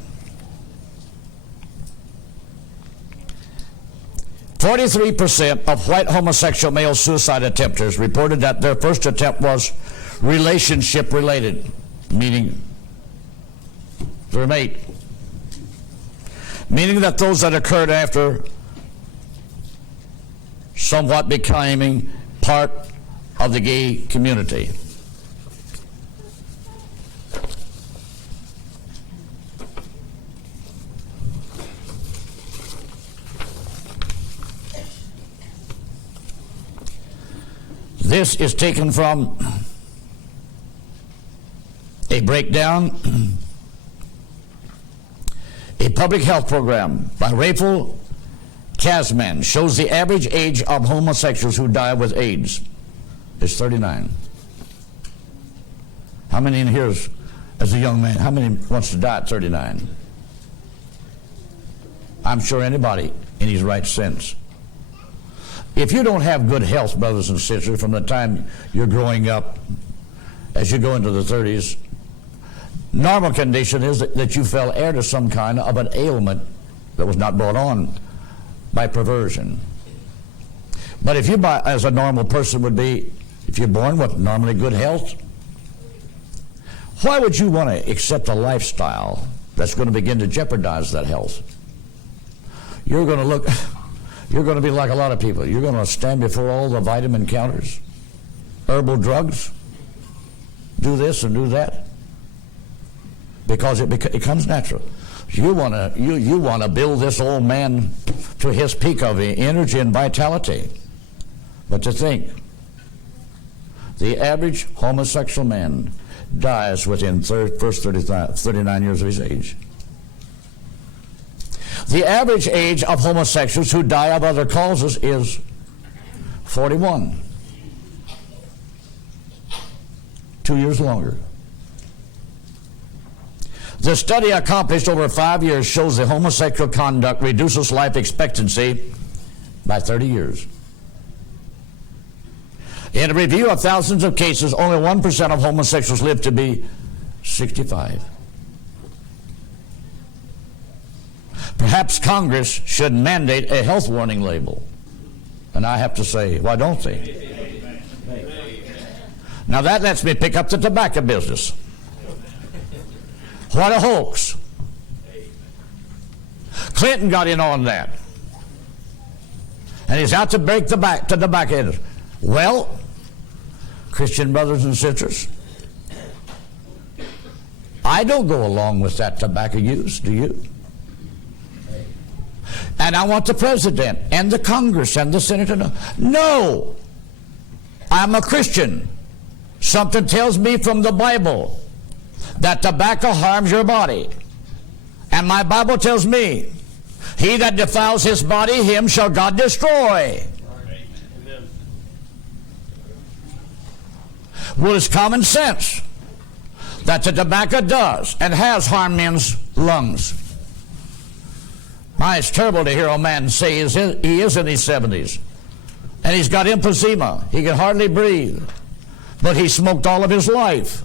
43% of white homosexual male suicide attempters reported that their first attempt was relationship related, meaning their mate. Meaning that those that occurred after somewhat becoming part of the gay community. This is taken from a breakdown, a public health program by Raymond Kazman shows the average age of homosexuals who die with AIDS is 39. How many in here is, as a young man, how many wants to die at 39? I'm sure anybody in his right sense. If you don't have good health, brothers and sisters, from the time you're growing up, as you go into the 30s, normal condition is that you fell heir to some kind of an ailment that was not brought on by perversion. But if you, as a normal person would be, if you're born with normally good health, why would you want to accept a lifestyle that's going to begin to jeopardize that health. You're going to be like a lot of people. You're going to stand before all the vitamin counters, herbal drugs, do this and do that, because it comes natural. You want to build this old man to his peak of energy and vitality. But to think, the average homosexual man dies within first 39 years of his age. The average age of homosexuals who die of other causes is 41. 2 years longer. The study accomplished over 5 years shows that homosexual conduct reduces life expectancy by 30 years. In a review of thousands of cases, only 1% of homosexuals live to be 65. Perhaps Congress should mandate a health warning label. And I have to say, why don't they? Now that lets me pick up the tobacco business. What a hoax. Clinton got in on that. And he's out to break the tobacco industry. Well, Christian brothers and sisters, I don't go along with that tobacco use, do you? And I want the president and the Congress and the Senate to know. No, I'm a Christian. Something tells me from the Bible that tobacco harms your body. And my Bible tells me, he that defiles his body, him shall God destroy. Amen. Well, it's common sense that the tobacco does and has harmed men's lungs. My, it's terrible to hear a man say he is in his 70s and he's got emphysema. He can hardly breathe, but he smoked all of his life.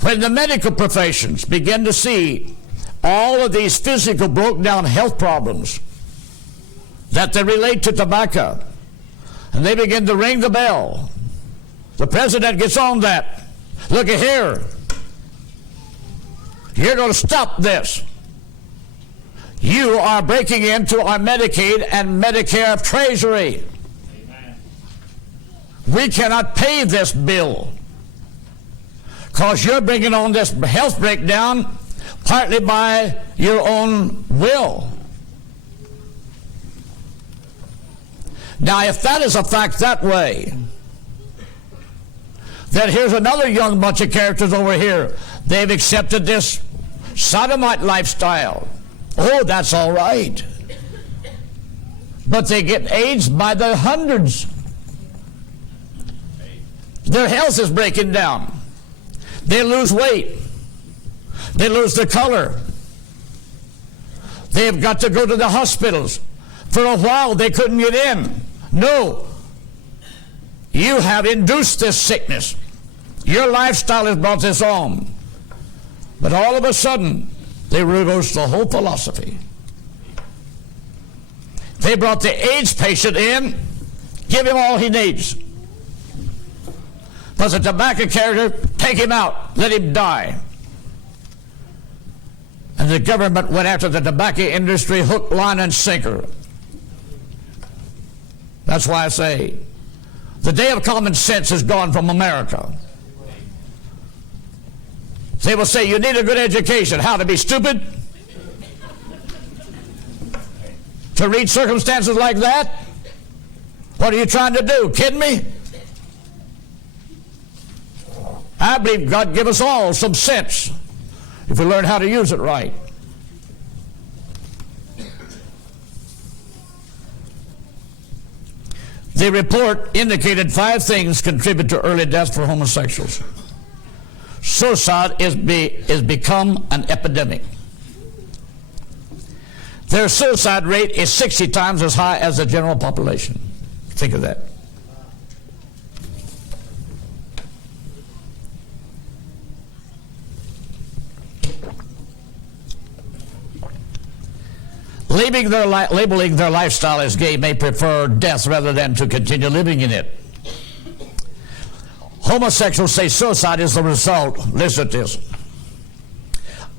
When the medical professions begin to see all of these physical broke down health problems that they relate to tobacco, and they begin to ring the bell, the president gets on that. Look at here. You're going to stop this. You are breaking into our Medicaid and Medicare treasury. Amen. We cannot pay this bill because you're bringing on this health breakdown partly by your own will. Now, if that is a fact that way, then here's another young bunch of characters over here. They've accepted this sodomite lifestyle. Oh, that's all right. But they get AIDS by the hundreds. Their health is breaking down. They lose weight. They lose their color. They've got to go to the hospitals. For a while, they couldn't get in. No. You have induced this sickness. Your lifestyle has brought this on. But all of a sudden, they reversed the whole philosophy. They brought the AIDS patient in, give him all he needs. But the tobacco carrier, take him out, let him die. And the government went after the tobacco industry hook, line, and sinker. That's why I say, the day of common sense is gone from America. They will say, you need a good education. How, to be stupid? To read circumstances like that? What are you trying to do? Kidding me? I believe God give us all some sense if we learn how to use it right. The report indicated 5 things contribute to early death for homosexuals. Suicide is become an epidemic. Their suicide rate is 60 times as high as the general population. Think of that. Labeling their lifestyle as gay may prefer death rather than to continue living in it. Homosexuals say suicide is the result, listen to this,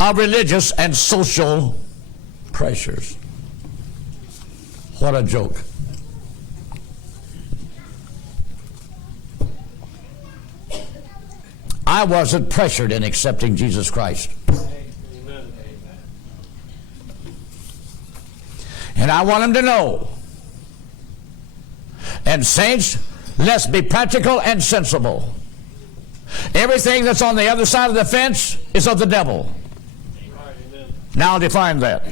of religious and social pressures. What a joke. I wasn't pressured in accepting Jesus Christ. Amen. And I want them to know. And saints, let's be practical and sensible. Everything that's on the other side of the fence is of the devil. Amen. Now define that.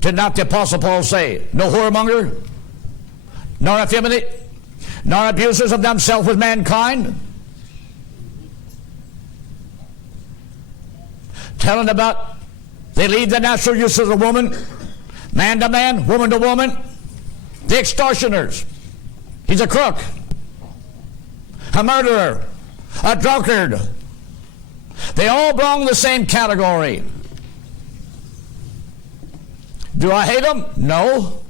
Did not the Apostle Paul say, no whoremonger, nor effeminate, nor abusers of themselves with mankind? Telling about they leave the natural use of the woman, man to man, woman to woman. The extortioners. He's a crook, a murderer, a drunkard. They all belong in the same category. Do I hate them? No.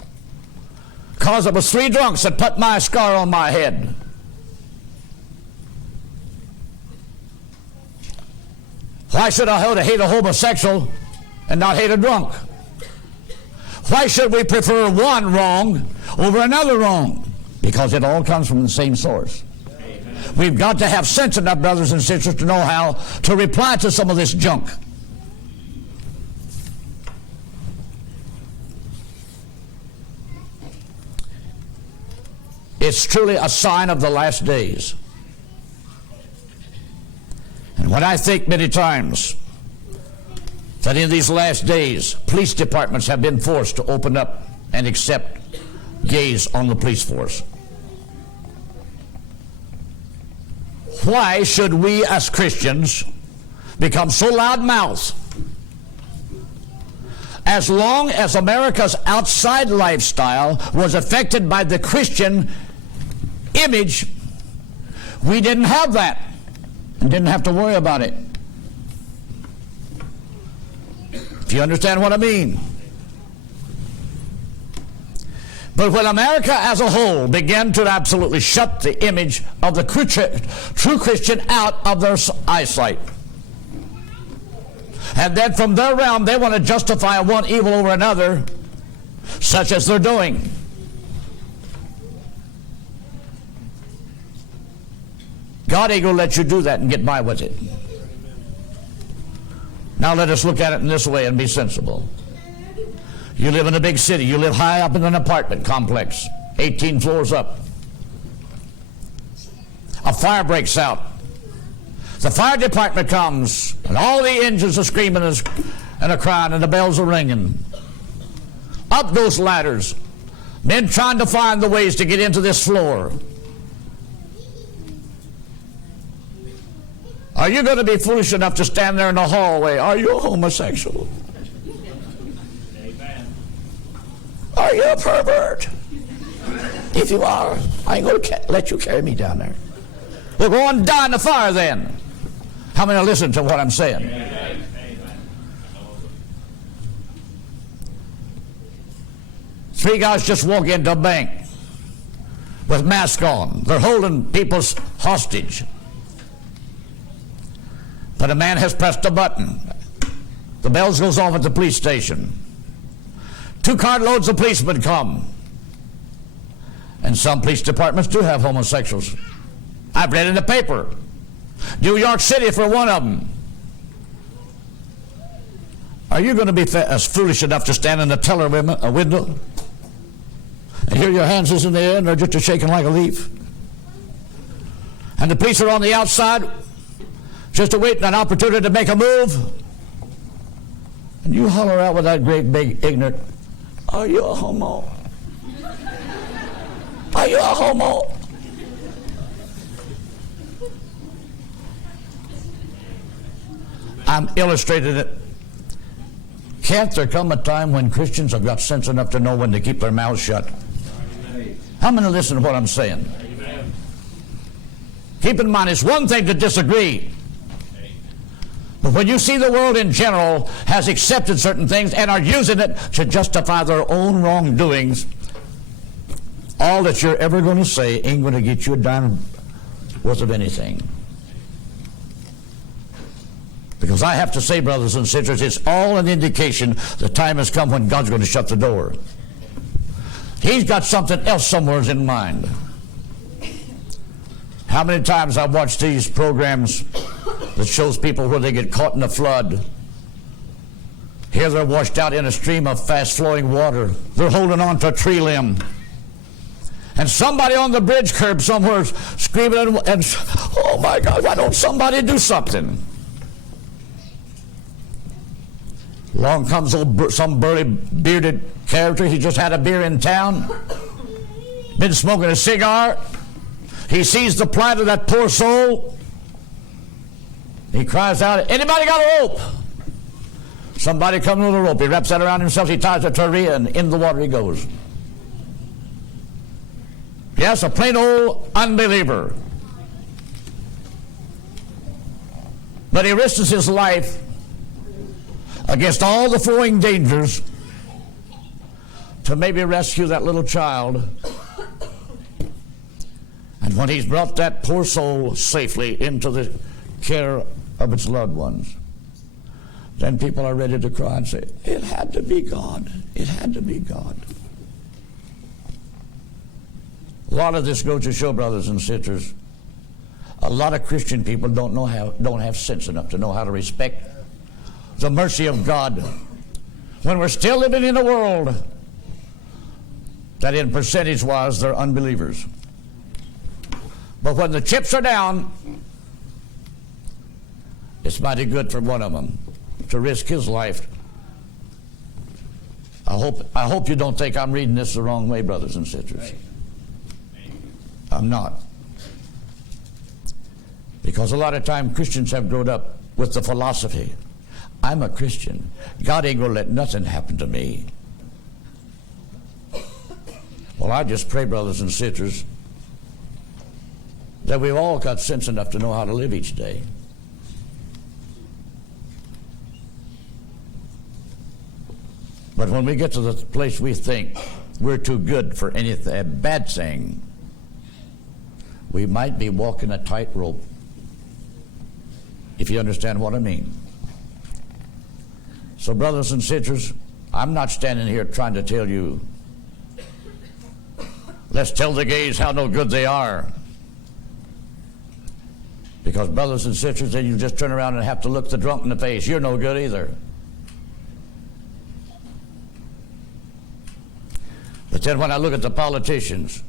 Because it was 3 drunks that put my scar on my head. Why should I hate a homosexual and not hate a drunk? Why should we prefer one wrong over another wrong? Because it all comes from the same source. Amen. We've got to have sense enough, brothers and sisters, to know how to reply to some of this junk. It's truly a sign of the last days. And when I think many times that in these last days, police departments have been forced to open up and accept gays on the police force. Why should we as Christians become so loud-mouthed? As long as America's outside lifestyle was affected by the Christian image, we didn't have that and didn't have to worry about it. Do you understand what I mean? But when America as a whole began to absolutely shut the image of the true Christian out of their eyesight, and then from their realm they want to justify one evil over another, such as they're doing. God ain't going to let you do that and get by with it. Now let us look at it in this way and be sensible. You live in a big city. You live high up in an apartment complex, 18 floors up. A fire breaks out. The fire department comes, and all the engines are screaming and crying, and the bells are ringing. Up those ladders, men trying to find the ways to get into this floor. Are you going to be foolish enough to stand there in the hallway? Are you a homosexual? Amen. Are you a pervert? If you are, I ain't going to let you carry me down there. We'll go and die in the fire then. How many listen to what I'm saying? Amen. Three guys just walk into a bank with masks on. They're holding people hostage. But a man has pressed a button. The bells goes off at the police station. 2 cartloads of policemen come. And some police departments do have homosexuals. I've read in the paper. New York City for one of them. Are you going to be foolish enough to stand in the teller window and hear your hands is in the air and they're just shaking like a leaf? And the police are on the outside just awaiting an opportunity to make a move. And you holler out with that great big ignorant, are you a homo? Are you a homo? I'm illustrating it. Can't there come a time when Christians have got sense enough to know when to keep their mouths shut? How many listen to what I'm saying? Amen. Keep in mind, it's one thing to disagree. But when you see the world in general has accepted certain things and are using it to justify their own wrongdoings, all that you're ever going to say ain't going to get you a dime worth of anything. Because I have to say, brothers and sisters, it's all an indication the time has come when God's going to shut the door. He's got something else somewhere in mind. How many times I've watched these programs that shows people where they get caught in a flood. Here they're washed out in a stream of fast-flowing water. They're holding on to a tree limb. And somebody on the bridge curb somewhere is screaming, and oh my God, why don't somebody do something? Along comes some burly, bearded character. He just had a beer in town, been smoking a cigar. He sees the plight of that poor soul. He cries out, anybody got a rope? Somebody comes with a rope. He wraps that around himself. He ties it to a tree, and in the water he goes. Yes, a plain old unbeliever. But he risks his life against all the flowing dangers to maybe rescue that little child. And when he's brought that poor soul safely into the care of its loved ones, then people are ready to cry and say, it had to be God. It had to be God. A lot of this goes to show, brothers and sisters, a lot of Christian people don't have sense enough to know how to respect the mercy of God when we're still living in a world that in percentage-wise they're unbelievers. But when the chips are down, it's mighty good for one of them to risk his life. I hope you don't think I'm reading this the wrong way, brothers and sisters. I'm not. Because a lot of time Christians have grown up with the philosophy, I'm a Christian. God ain't going to let nothing happen to me. Well, I just pray, brothers and sisters, that we've all got sense enough to know how to live each day. But when we get to the place we think we're too good for anything, a bad thing, we might be walking a tightrope, if you understand what I mean. So, brothers and sisters, I'm not standing here trying to tell you, let's tell the gays how no good they are. Because, brothers and sisters, then you just turn around and have to look the drunk in the face. You're no good either. But then when I look at the politicians,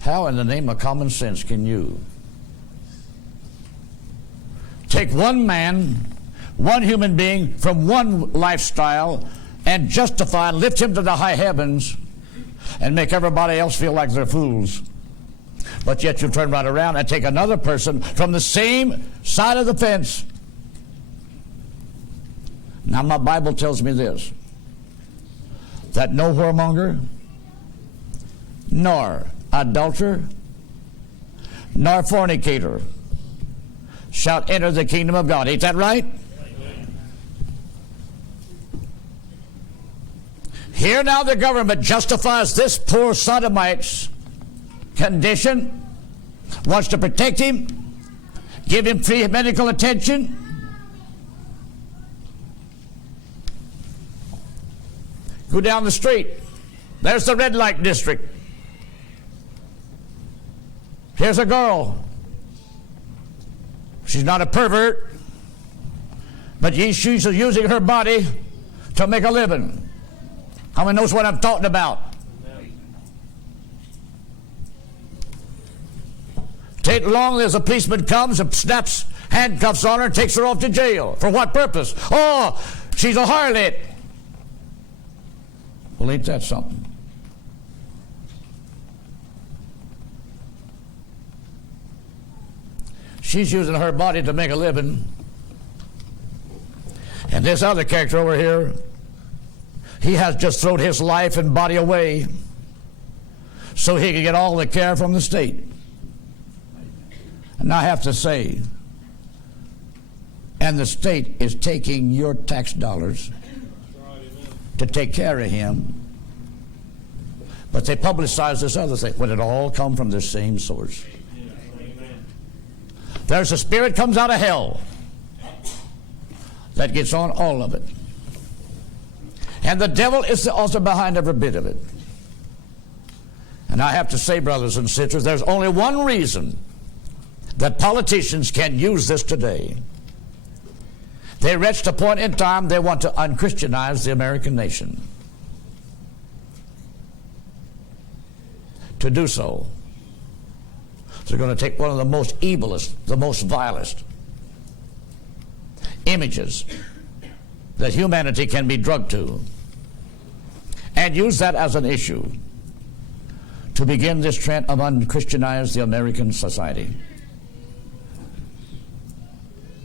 how in the name of common sense can you take one man, one human being from one lifestyle and justify and lift him to the high heavens and make everybody else feel like they're fools? But yet you turn right around and take another person from the same side of the fence. Now my Bible tells me this, that no whoremonger, nor adulterer, nor fornicator shall enter the kingdom of God. Ain't that right? Here now the government justifies this poor sodomite's condition, wants to protect him, give him free medical attention. Go down the street. There's the red light district. Here's a girl. She's not a pervert, but she's using her body to make a living. How many knows what I'm talking about? Take long as a policeman comes and snaps handcuffs on her and takes her off to jail. For what purpose? Oh, she's a harlot. Well, ain't that something? She's using her body to make a living. And this other character over here, he has just thrown his life and body away so he can get all the care from the state. And I have to say, and the state is taking your tax dollars to take care of him, but they publicize this other thing when it all comes from the same source. There's a spirit comes out of hell that gets on all of it. And the devil is the author behind every bit of it. And I have to say, brothers and sisters, there's only one reason that politicians can use this today. They reached a point in time they want to unchristianize the American nation. To do so, they're going to take one of the most evilest, the most vilest images that humanity can be drugged to and use that as an issue to begin this trend of unchristianize the American society.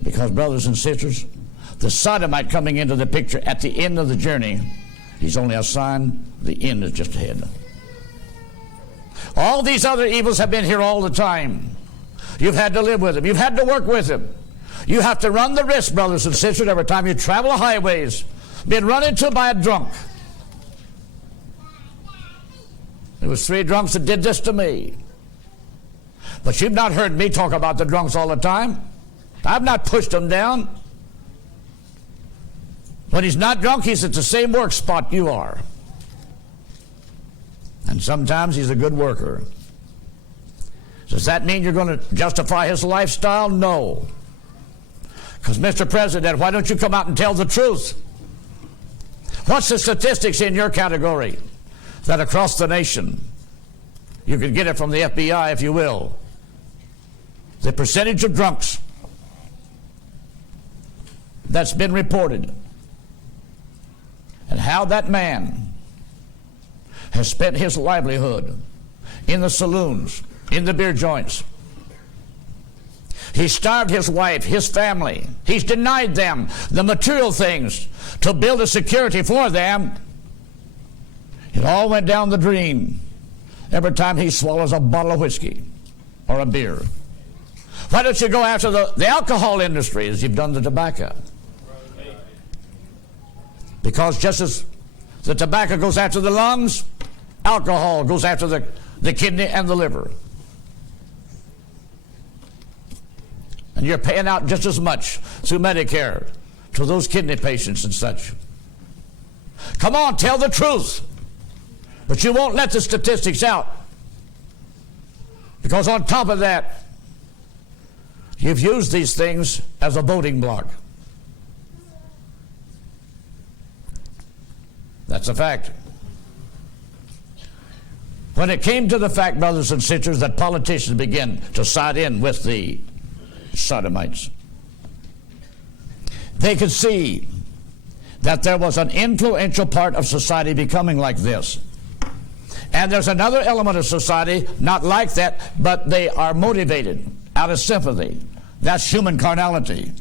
Because, brothers and sisters, the sodomite coming into the picture at the end of the journey, he's only a sign the end is just ahead. All these other evils have been here all the time. You've had to live with them. You've had to work with them. You have to run the risk, brothers and sisters, every time you travel the highways, being run into by a drunk. There was 3 drunks that did this to me. But you've not heard me talk about the drunks all the time. I've not pushed them down. When he's not drunk, he's at the same work spot you are. And sometimes he's a good worker. Does that mean you're going to justify his lifestyle? No. Because, Mr. President, why don't you come out and tell the truth? What's the statistics in your category that across the nation, you could get it from the FBI if you will, the percentage of drunks that's been reported, and how that man has spent his livelihood in the saloons, in the beer joints. He starved his wife, his family. He's denied them the material things to build a security for them. It all went down the drain every time he swallows a bottle of whiskey or a beer. Why don't you go after the alcohol industry as you've done the tobacco? Because just as the tobacco goes after the lungs, alcohol goes after the kidney and the liver. And you're paying out just as much through Medicare to those kidney patients and such. Come on, tell the truth. But you won't let the statistics out. Because on top of that, you've used these things as a voting block. That's a fact. When it came to the fact, brothers and sisters, that politicians began to side in with the sodomites, they could see that there was an influential part of society becoming like this. And there's another element of society not like that, but they are motivated out of sympathy. That's human carnality.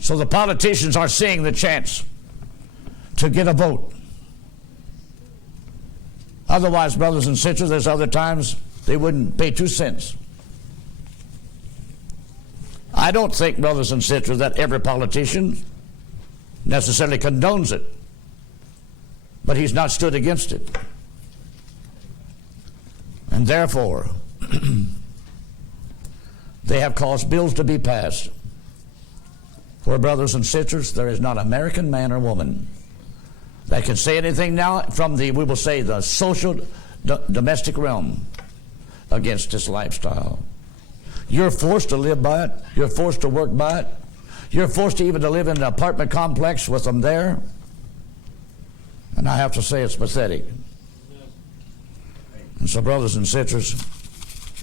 So the politicians are seeing the chance to get a vote. Otherwise, brothers and sisters, there's other times they wouldn't pay 2 cents. I don't think, brothers and sisters, that every politician necessarily condones it, but he's not stood against it. And therefore, they have caused bills to be passed where, brothers and sisters, there is not an American man or woman that can say anything now from the, we will say, the social domestic realm against this lifestyle. You're forced to live by it. You're forced to work by it. You're forced to even to live in an apartment complex with them there. And I have to say it's pathetic. And so, brothers and sisters,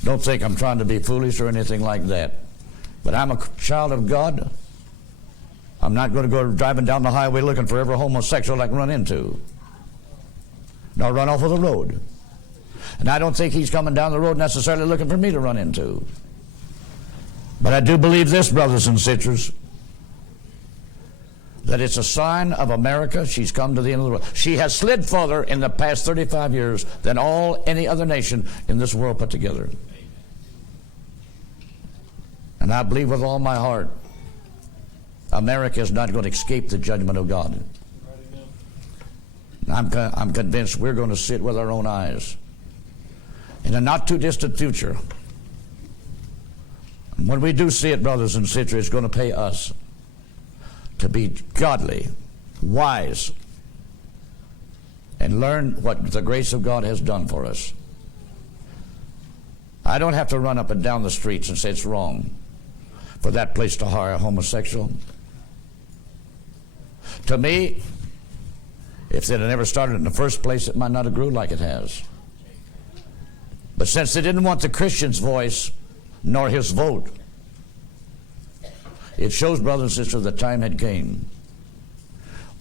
don't think I'm trying to be foolish or anything like that. But I'm a child of God. I'm not going to go driving down the highway looking for every homosexual I can run into, nor run off of the road. And I don't think he's coming down the road necessarily looking for me to run into. But I do believe this, brothers and sisters, that it's a sign of America. She's come to the end of the world. She has slid further in the past 35 years than any other nation in this world put together. And I believe with all my heart, America is not going to escape the judgment of God. I'm convinced we're going to see it with our own eyes. In a not too distant future, When we do see it, brothers and sisters, it's going to pay us to be godly, wise, and learn what the grace of God has done for us. I don't have to run up and down the streets and say it's wrong for that place to hire a homosexual. To me, if they'd have never started in the first place, it might not have grew like it has. But since they didn't want the Christian's voice nor his vote, it shows, brothers and sisters, the time had came.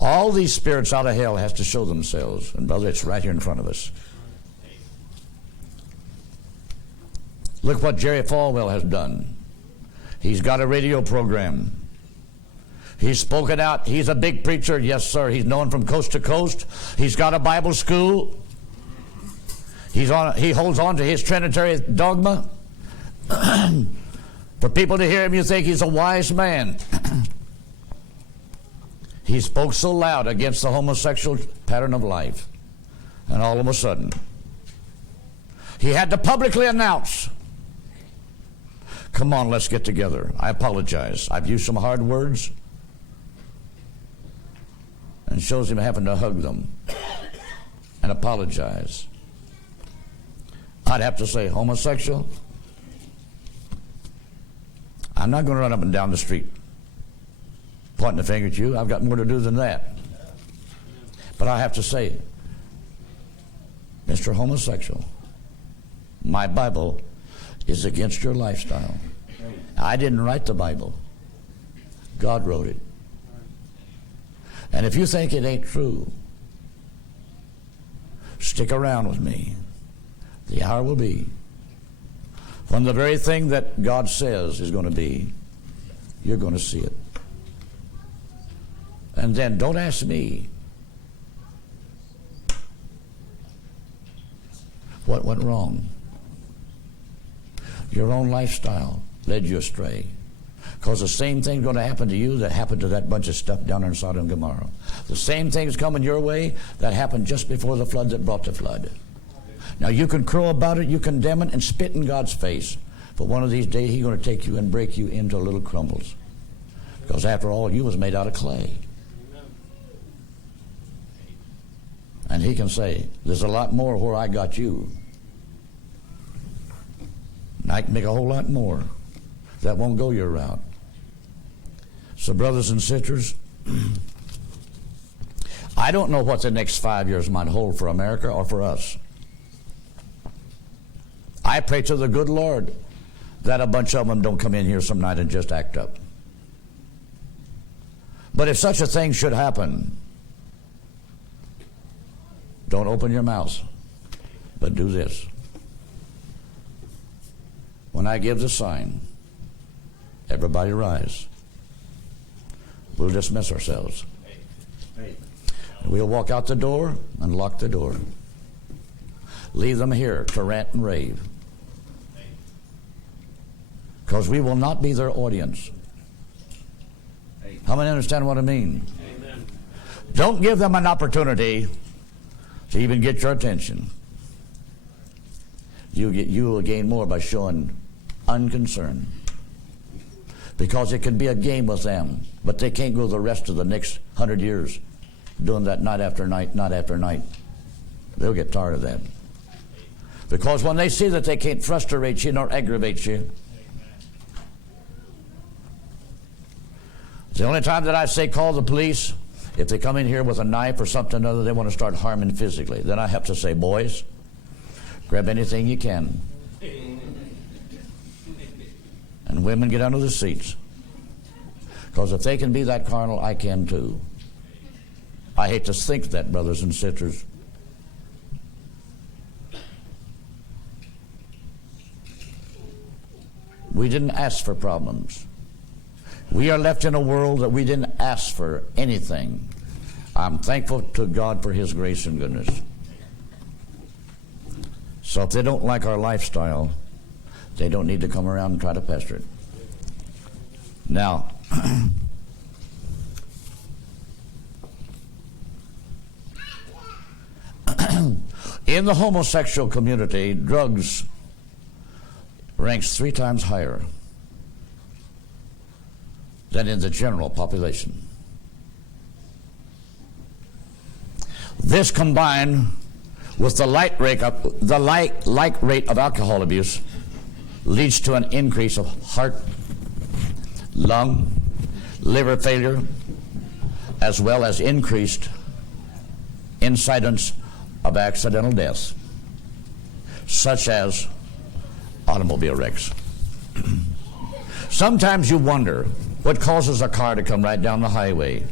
All these spirits out of hell has to show themselves. And brother, it's right here in front of us. Look what Jerry Falwell has done. He's got a radio program. He's spoken out. He's a big preacher. Yes, sir. He's known from coast to coast. He's got a Bible school. He holds on to his Trinitarian dogma. For people to hear him, you think he's a wise man. He spoke so loud against the homosexual pattern of life. And all of a sudden, he had to publicly announce, come on, let's get together. I apologize. I've used some hard words. And shows him having to hug them and apologize. I'd have to say, homosexual, I'm not going to run up and down the street pointing the finger at you. I've got more to do than that. But I have to say, Mr. Homosexual, my Bible is against your lifestyle. I didn't write the Bible. God wrote it. And if you think it ain't true, stick around with me. The hour will be when the very thing that God says is going to be, you're going to see it. And then don't ask me what went wrong. Your own lifestyle led you astray. Because the same thing's going to happen to you that happened to that bunch of stuff down there in Sodom and Gomorrah. The same thing's coming your way that happened just before the flood that brought the flood. Now you can crow about it, you condemn it, and spit in God's face. But one of these days He's going to take you and break you into little crumbles. Because after all, you was made out of clay. And He can say, there's a lot more where I got you. And I can make a whole lot more that won't go your route. So brothers and sisters, I don't know what the next 5 years might hold for America or for us. I pray to the good Lord that a bunch of them don't come in here some night and just act up. But if such a thing should happen, don't open your mouth, but do this. When I give the sign, everybody rise. We'll dismiss ourselves. We'll walk out the door and lock the door. Leave them here to rant and rave. Because we will not be their audience. How many understand what I mean? Amen. Don't give them an opportunity to even get your attention. You will gain more by showing unconcern. Because it can be a game with them, but they can't go the rest of the next 100 years doing that night after night, night after night. They'll get tired of that. Because when they see that they can't frustrate you nor aggravate you, the only time that I say call the police, if they come in here with a knife or something or other, they want to start harming physically. Then I have to say, boys, grab anything you can. And women, get under the seats. Because if they can be that carnal, I can too. I hate to think that, brothers and sisters. We didn't ask for problems. We are left in a world that we didn't ask for anything. I'm thankful to God for His grace and goodness. So if they don't like our lifestyle, they don't need to come around and try to pester it. Now, in the homosexual community, drugs ranks 3 times higher than in the general population. This combined with the like rate of alcohol abuse leads to an increase of heart, lung, liver failure, as well as increased incidence of accidental deaths, such as automobile wrecks. Sometimes you wonder what causes a car to come right down the highway,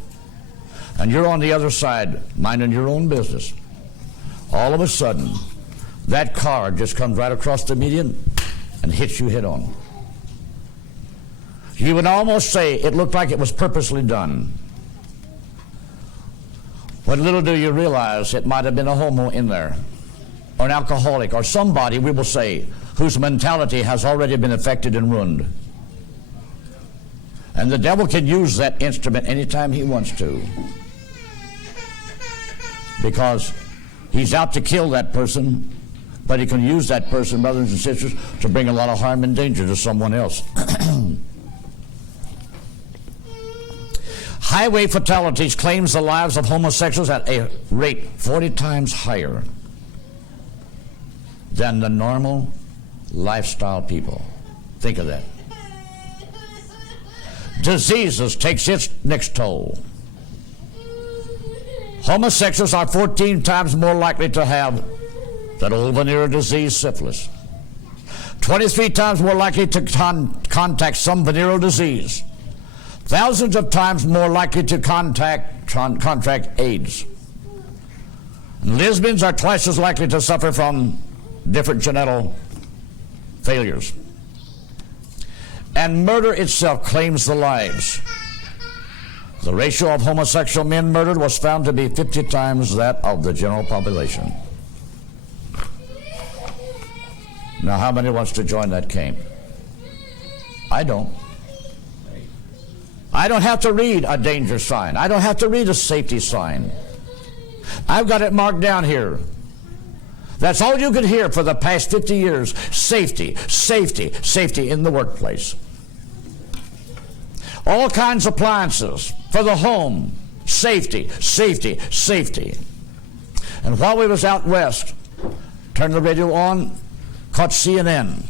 and you're on the other side minding your own business. All of a sudden, that car just comes right across the median and hits you head on. You would almost say it looked like it was purposely done. But little do you realize it might have been a homo in there, or an alcoholic, or somebody, we will say, whose mentality has already been affected and ruined. And the devil can use that instrument anytime he wants to, because he's out to kill that person, but he can use that person, brothers and sisters, to bring a lot of harm and danger to someone else. Highway fatalities claims the lives of homosexuals at a rate 40 times higher than the normal lifestyle people. Think of that. Diseases takes its next toll. Homosexuals are 14 times more likely to have that old venereal disease, syphilis. 23 times more likely to contact some venereal disease. Thousands of times more likely to contract AIDS. And lesbians are twice as likely to suffer from different genital failures. And murder itself claims the lives. The ratio of homosexual men murdered was found to be 50 times that of the general population. Now, how many wants to join that camp? I don't. I don't have to read a danger sign. I don't have to read a safety sign. I've got it marked down here. That's all you could hear for the past 50 years. Safety, safety, safety in the workplace. All kinds of appliances for the home. Safety, safety, safety. And while we was out west, turned the radio on, caught CNN.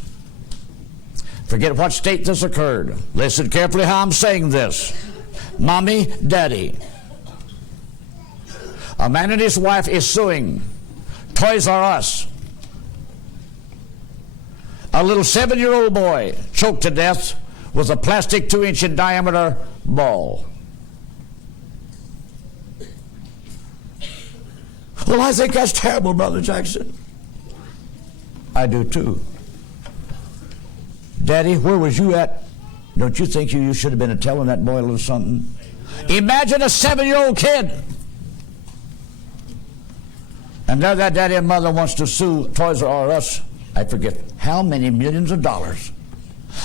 Forget what state this occurred. Listen carefully how I'm saying this. Mommy, daddy. A man and his wife is suing Toys R Us. A little 7-year-old boy choked to death with a plastic 2-inch in diameter ball. Well, I think that's terrible, Brother Jackson. I do too. Daddy, where was you at? Don't you think you should have been telling that boy a little something? Imagine a 7-year-old kid. And there that daddy and mother wants to sue Toys R Us. I forget how many millions of dollars.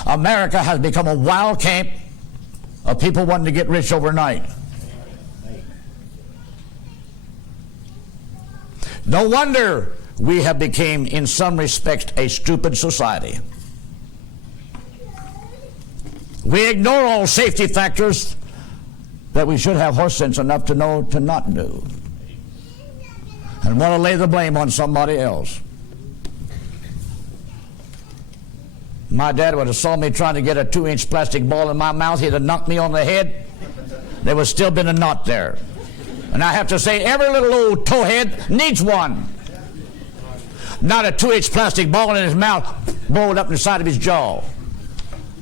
America has become a wild camp of people wanting to get rich overnight. No wonder we have become, in some respects, a stupid society. We ignore all safety factors that we should have horse sense enough to know to not do, and want to lay the blame on somebody else. My dad would have saw me trying to get a 2-inch plastic ball in my mouth. He'd have knocked me on the head. There would still been a knot there. And I have to say, every little old towhead needs one. Not a 2-inch plastic ball in his mouth, rolled up in the side of his jaw.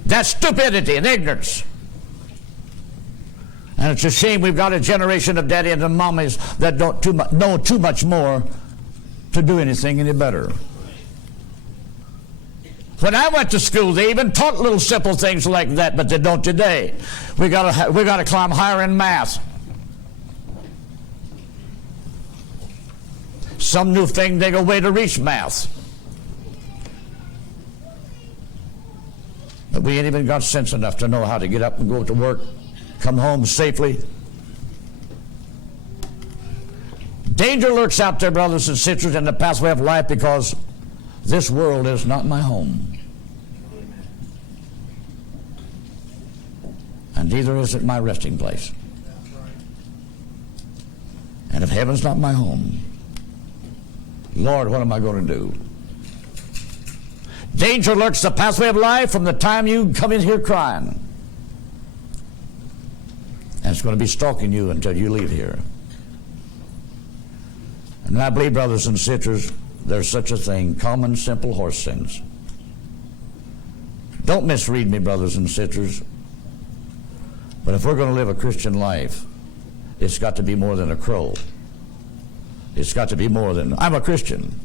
That's stupidity and ignorance. And it's a shame we've got a generation of daddy and mommies that don't know too much more to do anything any better. When I went to school, they even taught little simple things like that, but they don't today. We got to climb higher in math. Some new thing they go way to reach math. But we ain't even got sense enough to know how to get up and go to work, come home safely. Danger lurks out there, brothers and sisters, in the pathway of life, because this world is not my home. And and neither is it my resting place. And if heaven's not my home, Lord, what am I going to do? Danger lurks the pathway of life from the time you come in here crying. And it's going to be stalking you until you leave here. And I believe, brothers and sisters, there's such a thing, common, simple horse sense. Don't misread me, brothers and sisters. But if we're going to live a Christian life, it's got to be more than a crow. It's got to be more than, I'm a Christian.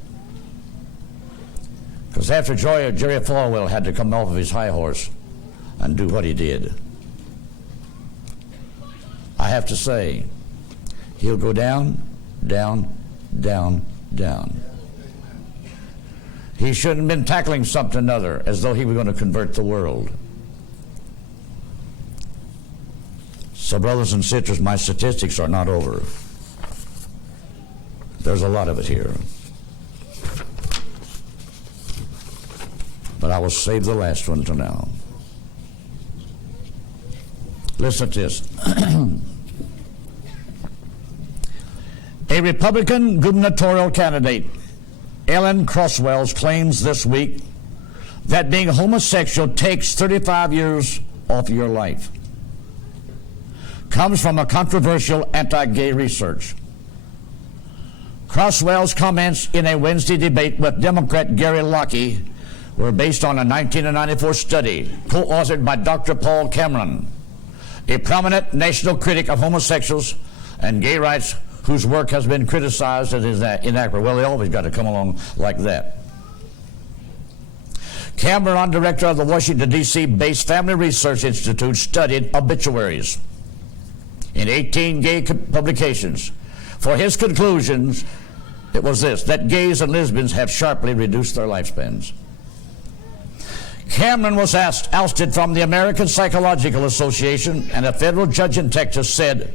Because after Jerry Falwell had to come off of his high horse and do what he did, I have to say, he'll go down, down, down, down. He shouldn't have been tackling something or other as though he were going to convert the world. So, brothers and sisters, my statistics are not over. There's a lot of it here. But I will save the last one till now. Listen to this. A Republican gubernatorial candidate, Ellen Crosswell, claims this week that being homosexual takes 35 years off your life. Comes from a controversial anti-gay research. Crosswell's comments in a Wednesday debate with Democrat Gary Locke were based on a 1994 study co-authored by Dr. Paul Cameron, a prominent national critic of homosexuals and gay rights whose work has been criticized as inaccurate. Well, they always got to come along like that. Cameron, director of the Washington, D.C.-based Family Research Institute, studied obituaries in 18 gay publications. For his conclusions, it was this, that gays and lesbians have sharply reduced their lifespans. Cameron was ousted from the American Psychological Association, and a federal judge in Texas said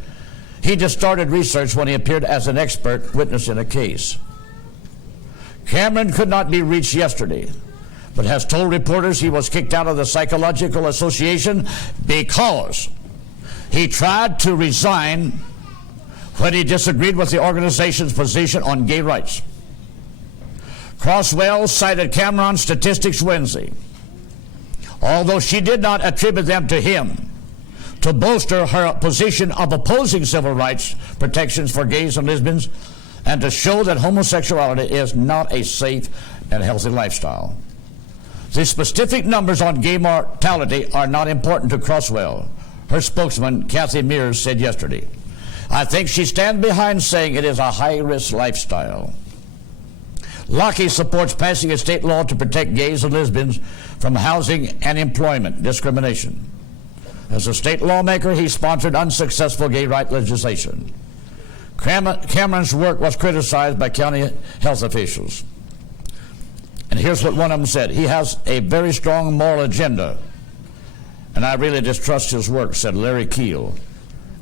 he just started research when he appeared as an expert witness in a case. Cameron could not be reached yesterday, but has told reporters he was kicked out of the Psychological Association because he tried to resign when he disagreed with the organization's position on gay rights. Crosswell cited Cameron's statistics Wednesday, although she did not attribute them to him, to bolster her position of opposing civil rights protections for gays and lesbians and to show that homosexuality is not a safe and healthy lifestyle. The specific numbers on gay mortality are not important to Crosswell, her spokesman, Kathy Mears, said yesterday. I think she stands behind saying it is a high-risk lifestyle. Locke supports passing a state law to protect gays and lesbians from housing and employment discrimination. As a state lawmaker, he sponsored unsuccessful gay rights legislation. Cameron's work was criticized by county health officials. And here's what one of them said. He has a very strong moral agenda, and I really distrust his work, said Larry Keel,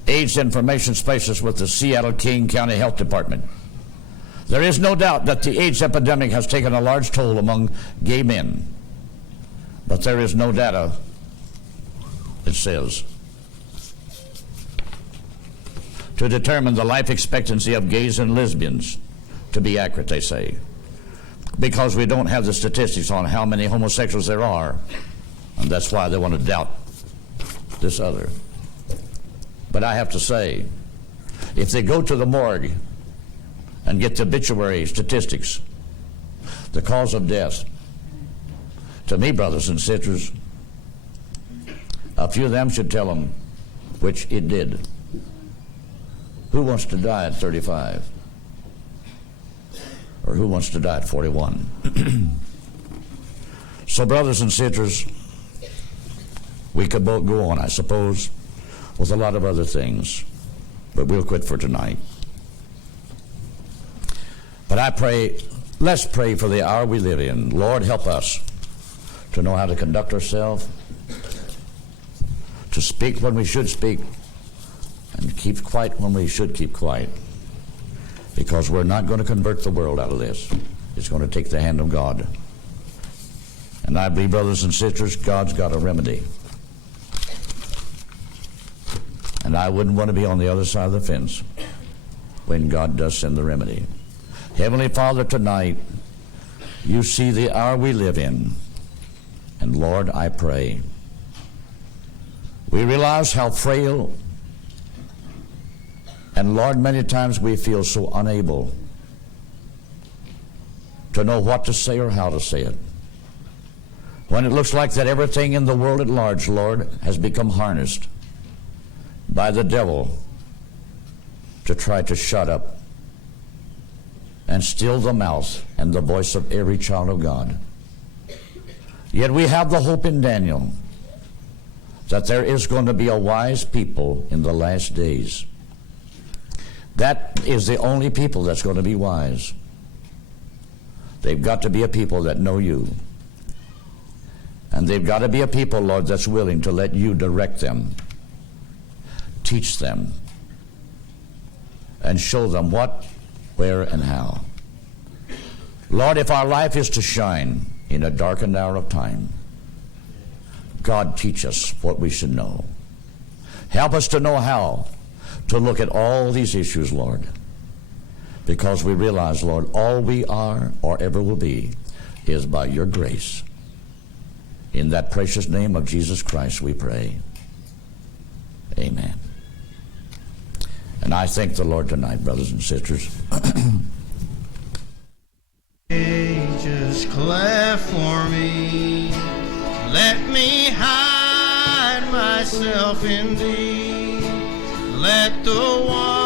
AIDS information specialist with the Seattle-King County Health Department. There is no doubt that the AIDS epidemic has taken a large toll among gay men, but there is no data, it says, to determine the life expectancy of gays and lesbians to be accurate, they say, because we don't have the statistics on how many homosexuals there are, and that's why they want to doubt this other. But I have to say, if they go to the morgue and get the obituary statistics, the cause of death, to me, brothers and sisters, a few of them should tell them which it did. Who wants to die at 35? Or who wants to die at 41? So, brothers and sisters, we could both go on, I suppose, with a lot of other things, but we'll quit for tonight. But I pray, let's pray for the hour we live in. Lord, help us to know how to conduct ourselves, to speak when we should speak, and keep quiet when we should keep quiet, because we're not going to convert the world out of this. It's going to take the hand of God. And I believe, brothers and sisters, God's got a remedy. And I wouldn't want to be on the other side of the fence when God does send the remedy. Heavenly Father, tonight, you see the hour we live in. And Lord, I pray, we realize how frail, and Lord, many times we feel so unable to know what to say or how to say it. When it looks like that everything in the world at large, Lord, has become harnessed by the devil to try to shut up and still the mouth and the voice of every child of God. Yet we have the hope in Daniel that there is going to be a wise people in the last days. That is the only people that's going to be wise. They've got to be a people that know you. And they've got to be a people, Lord, that's willing to let you direct them, teach them, and show them what, where, and how. Lord, if our life is to shine in a darkened hour of time, God, teach us what we should know. Help us to know how to look at all these issues, Lord, because we realize, Lord, all we are or ever will be is by your grace. In that precious name of Jesus Christ we pray. Amen. And I thank the Lord tonight, brothers and sisters. Just clap for me. Let me hide myself in thee. Let the one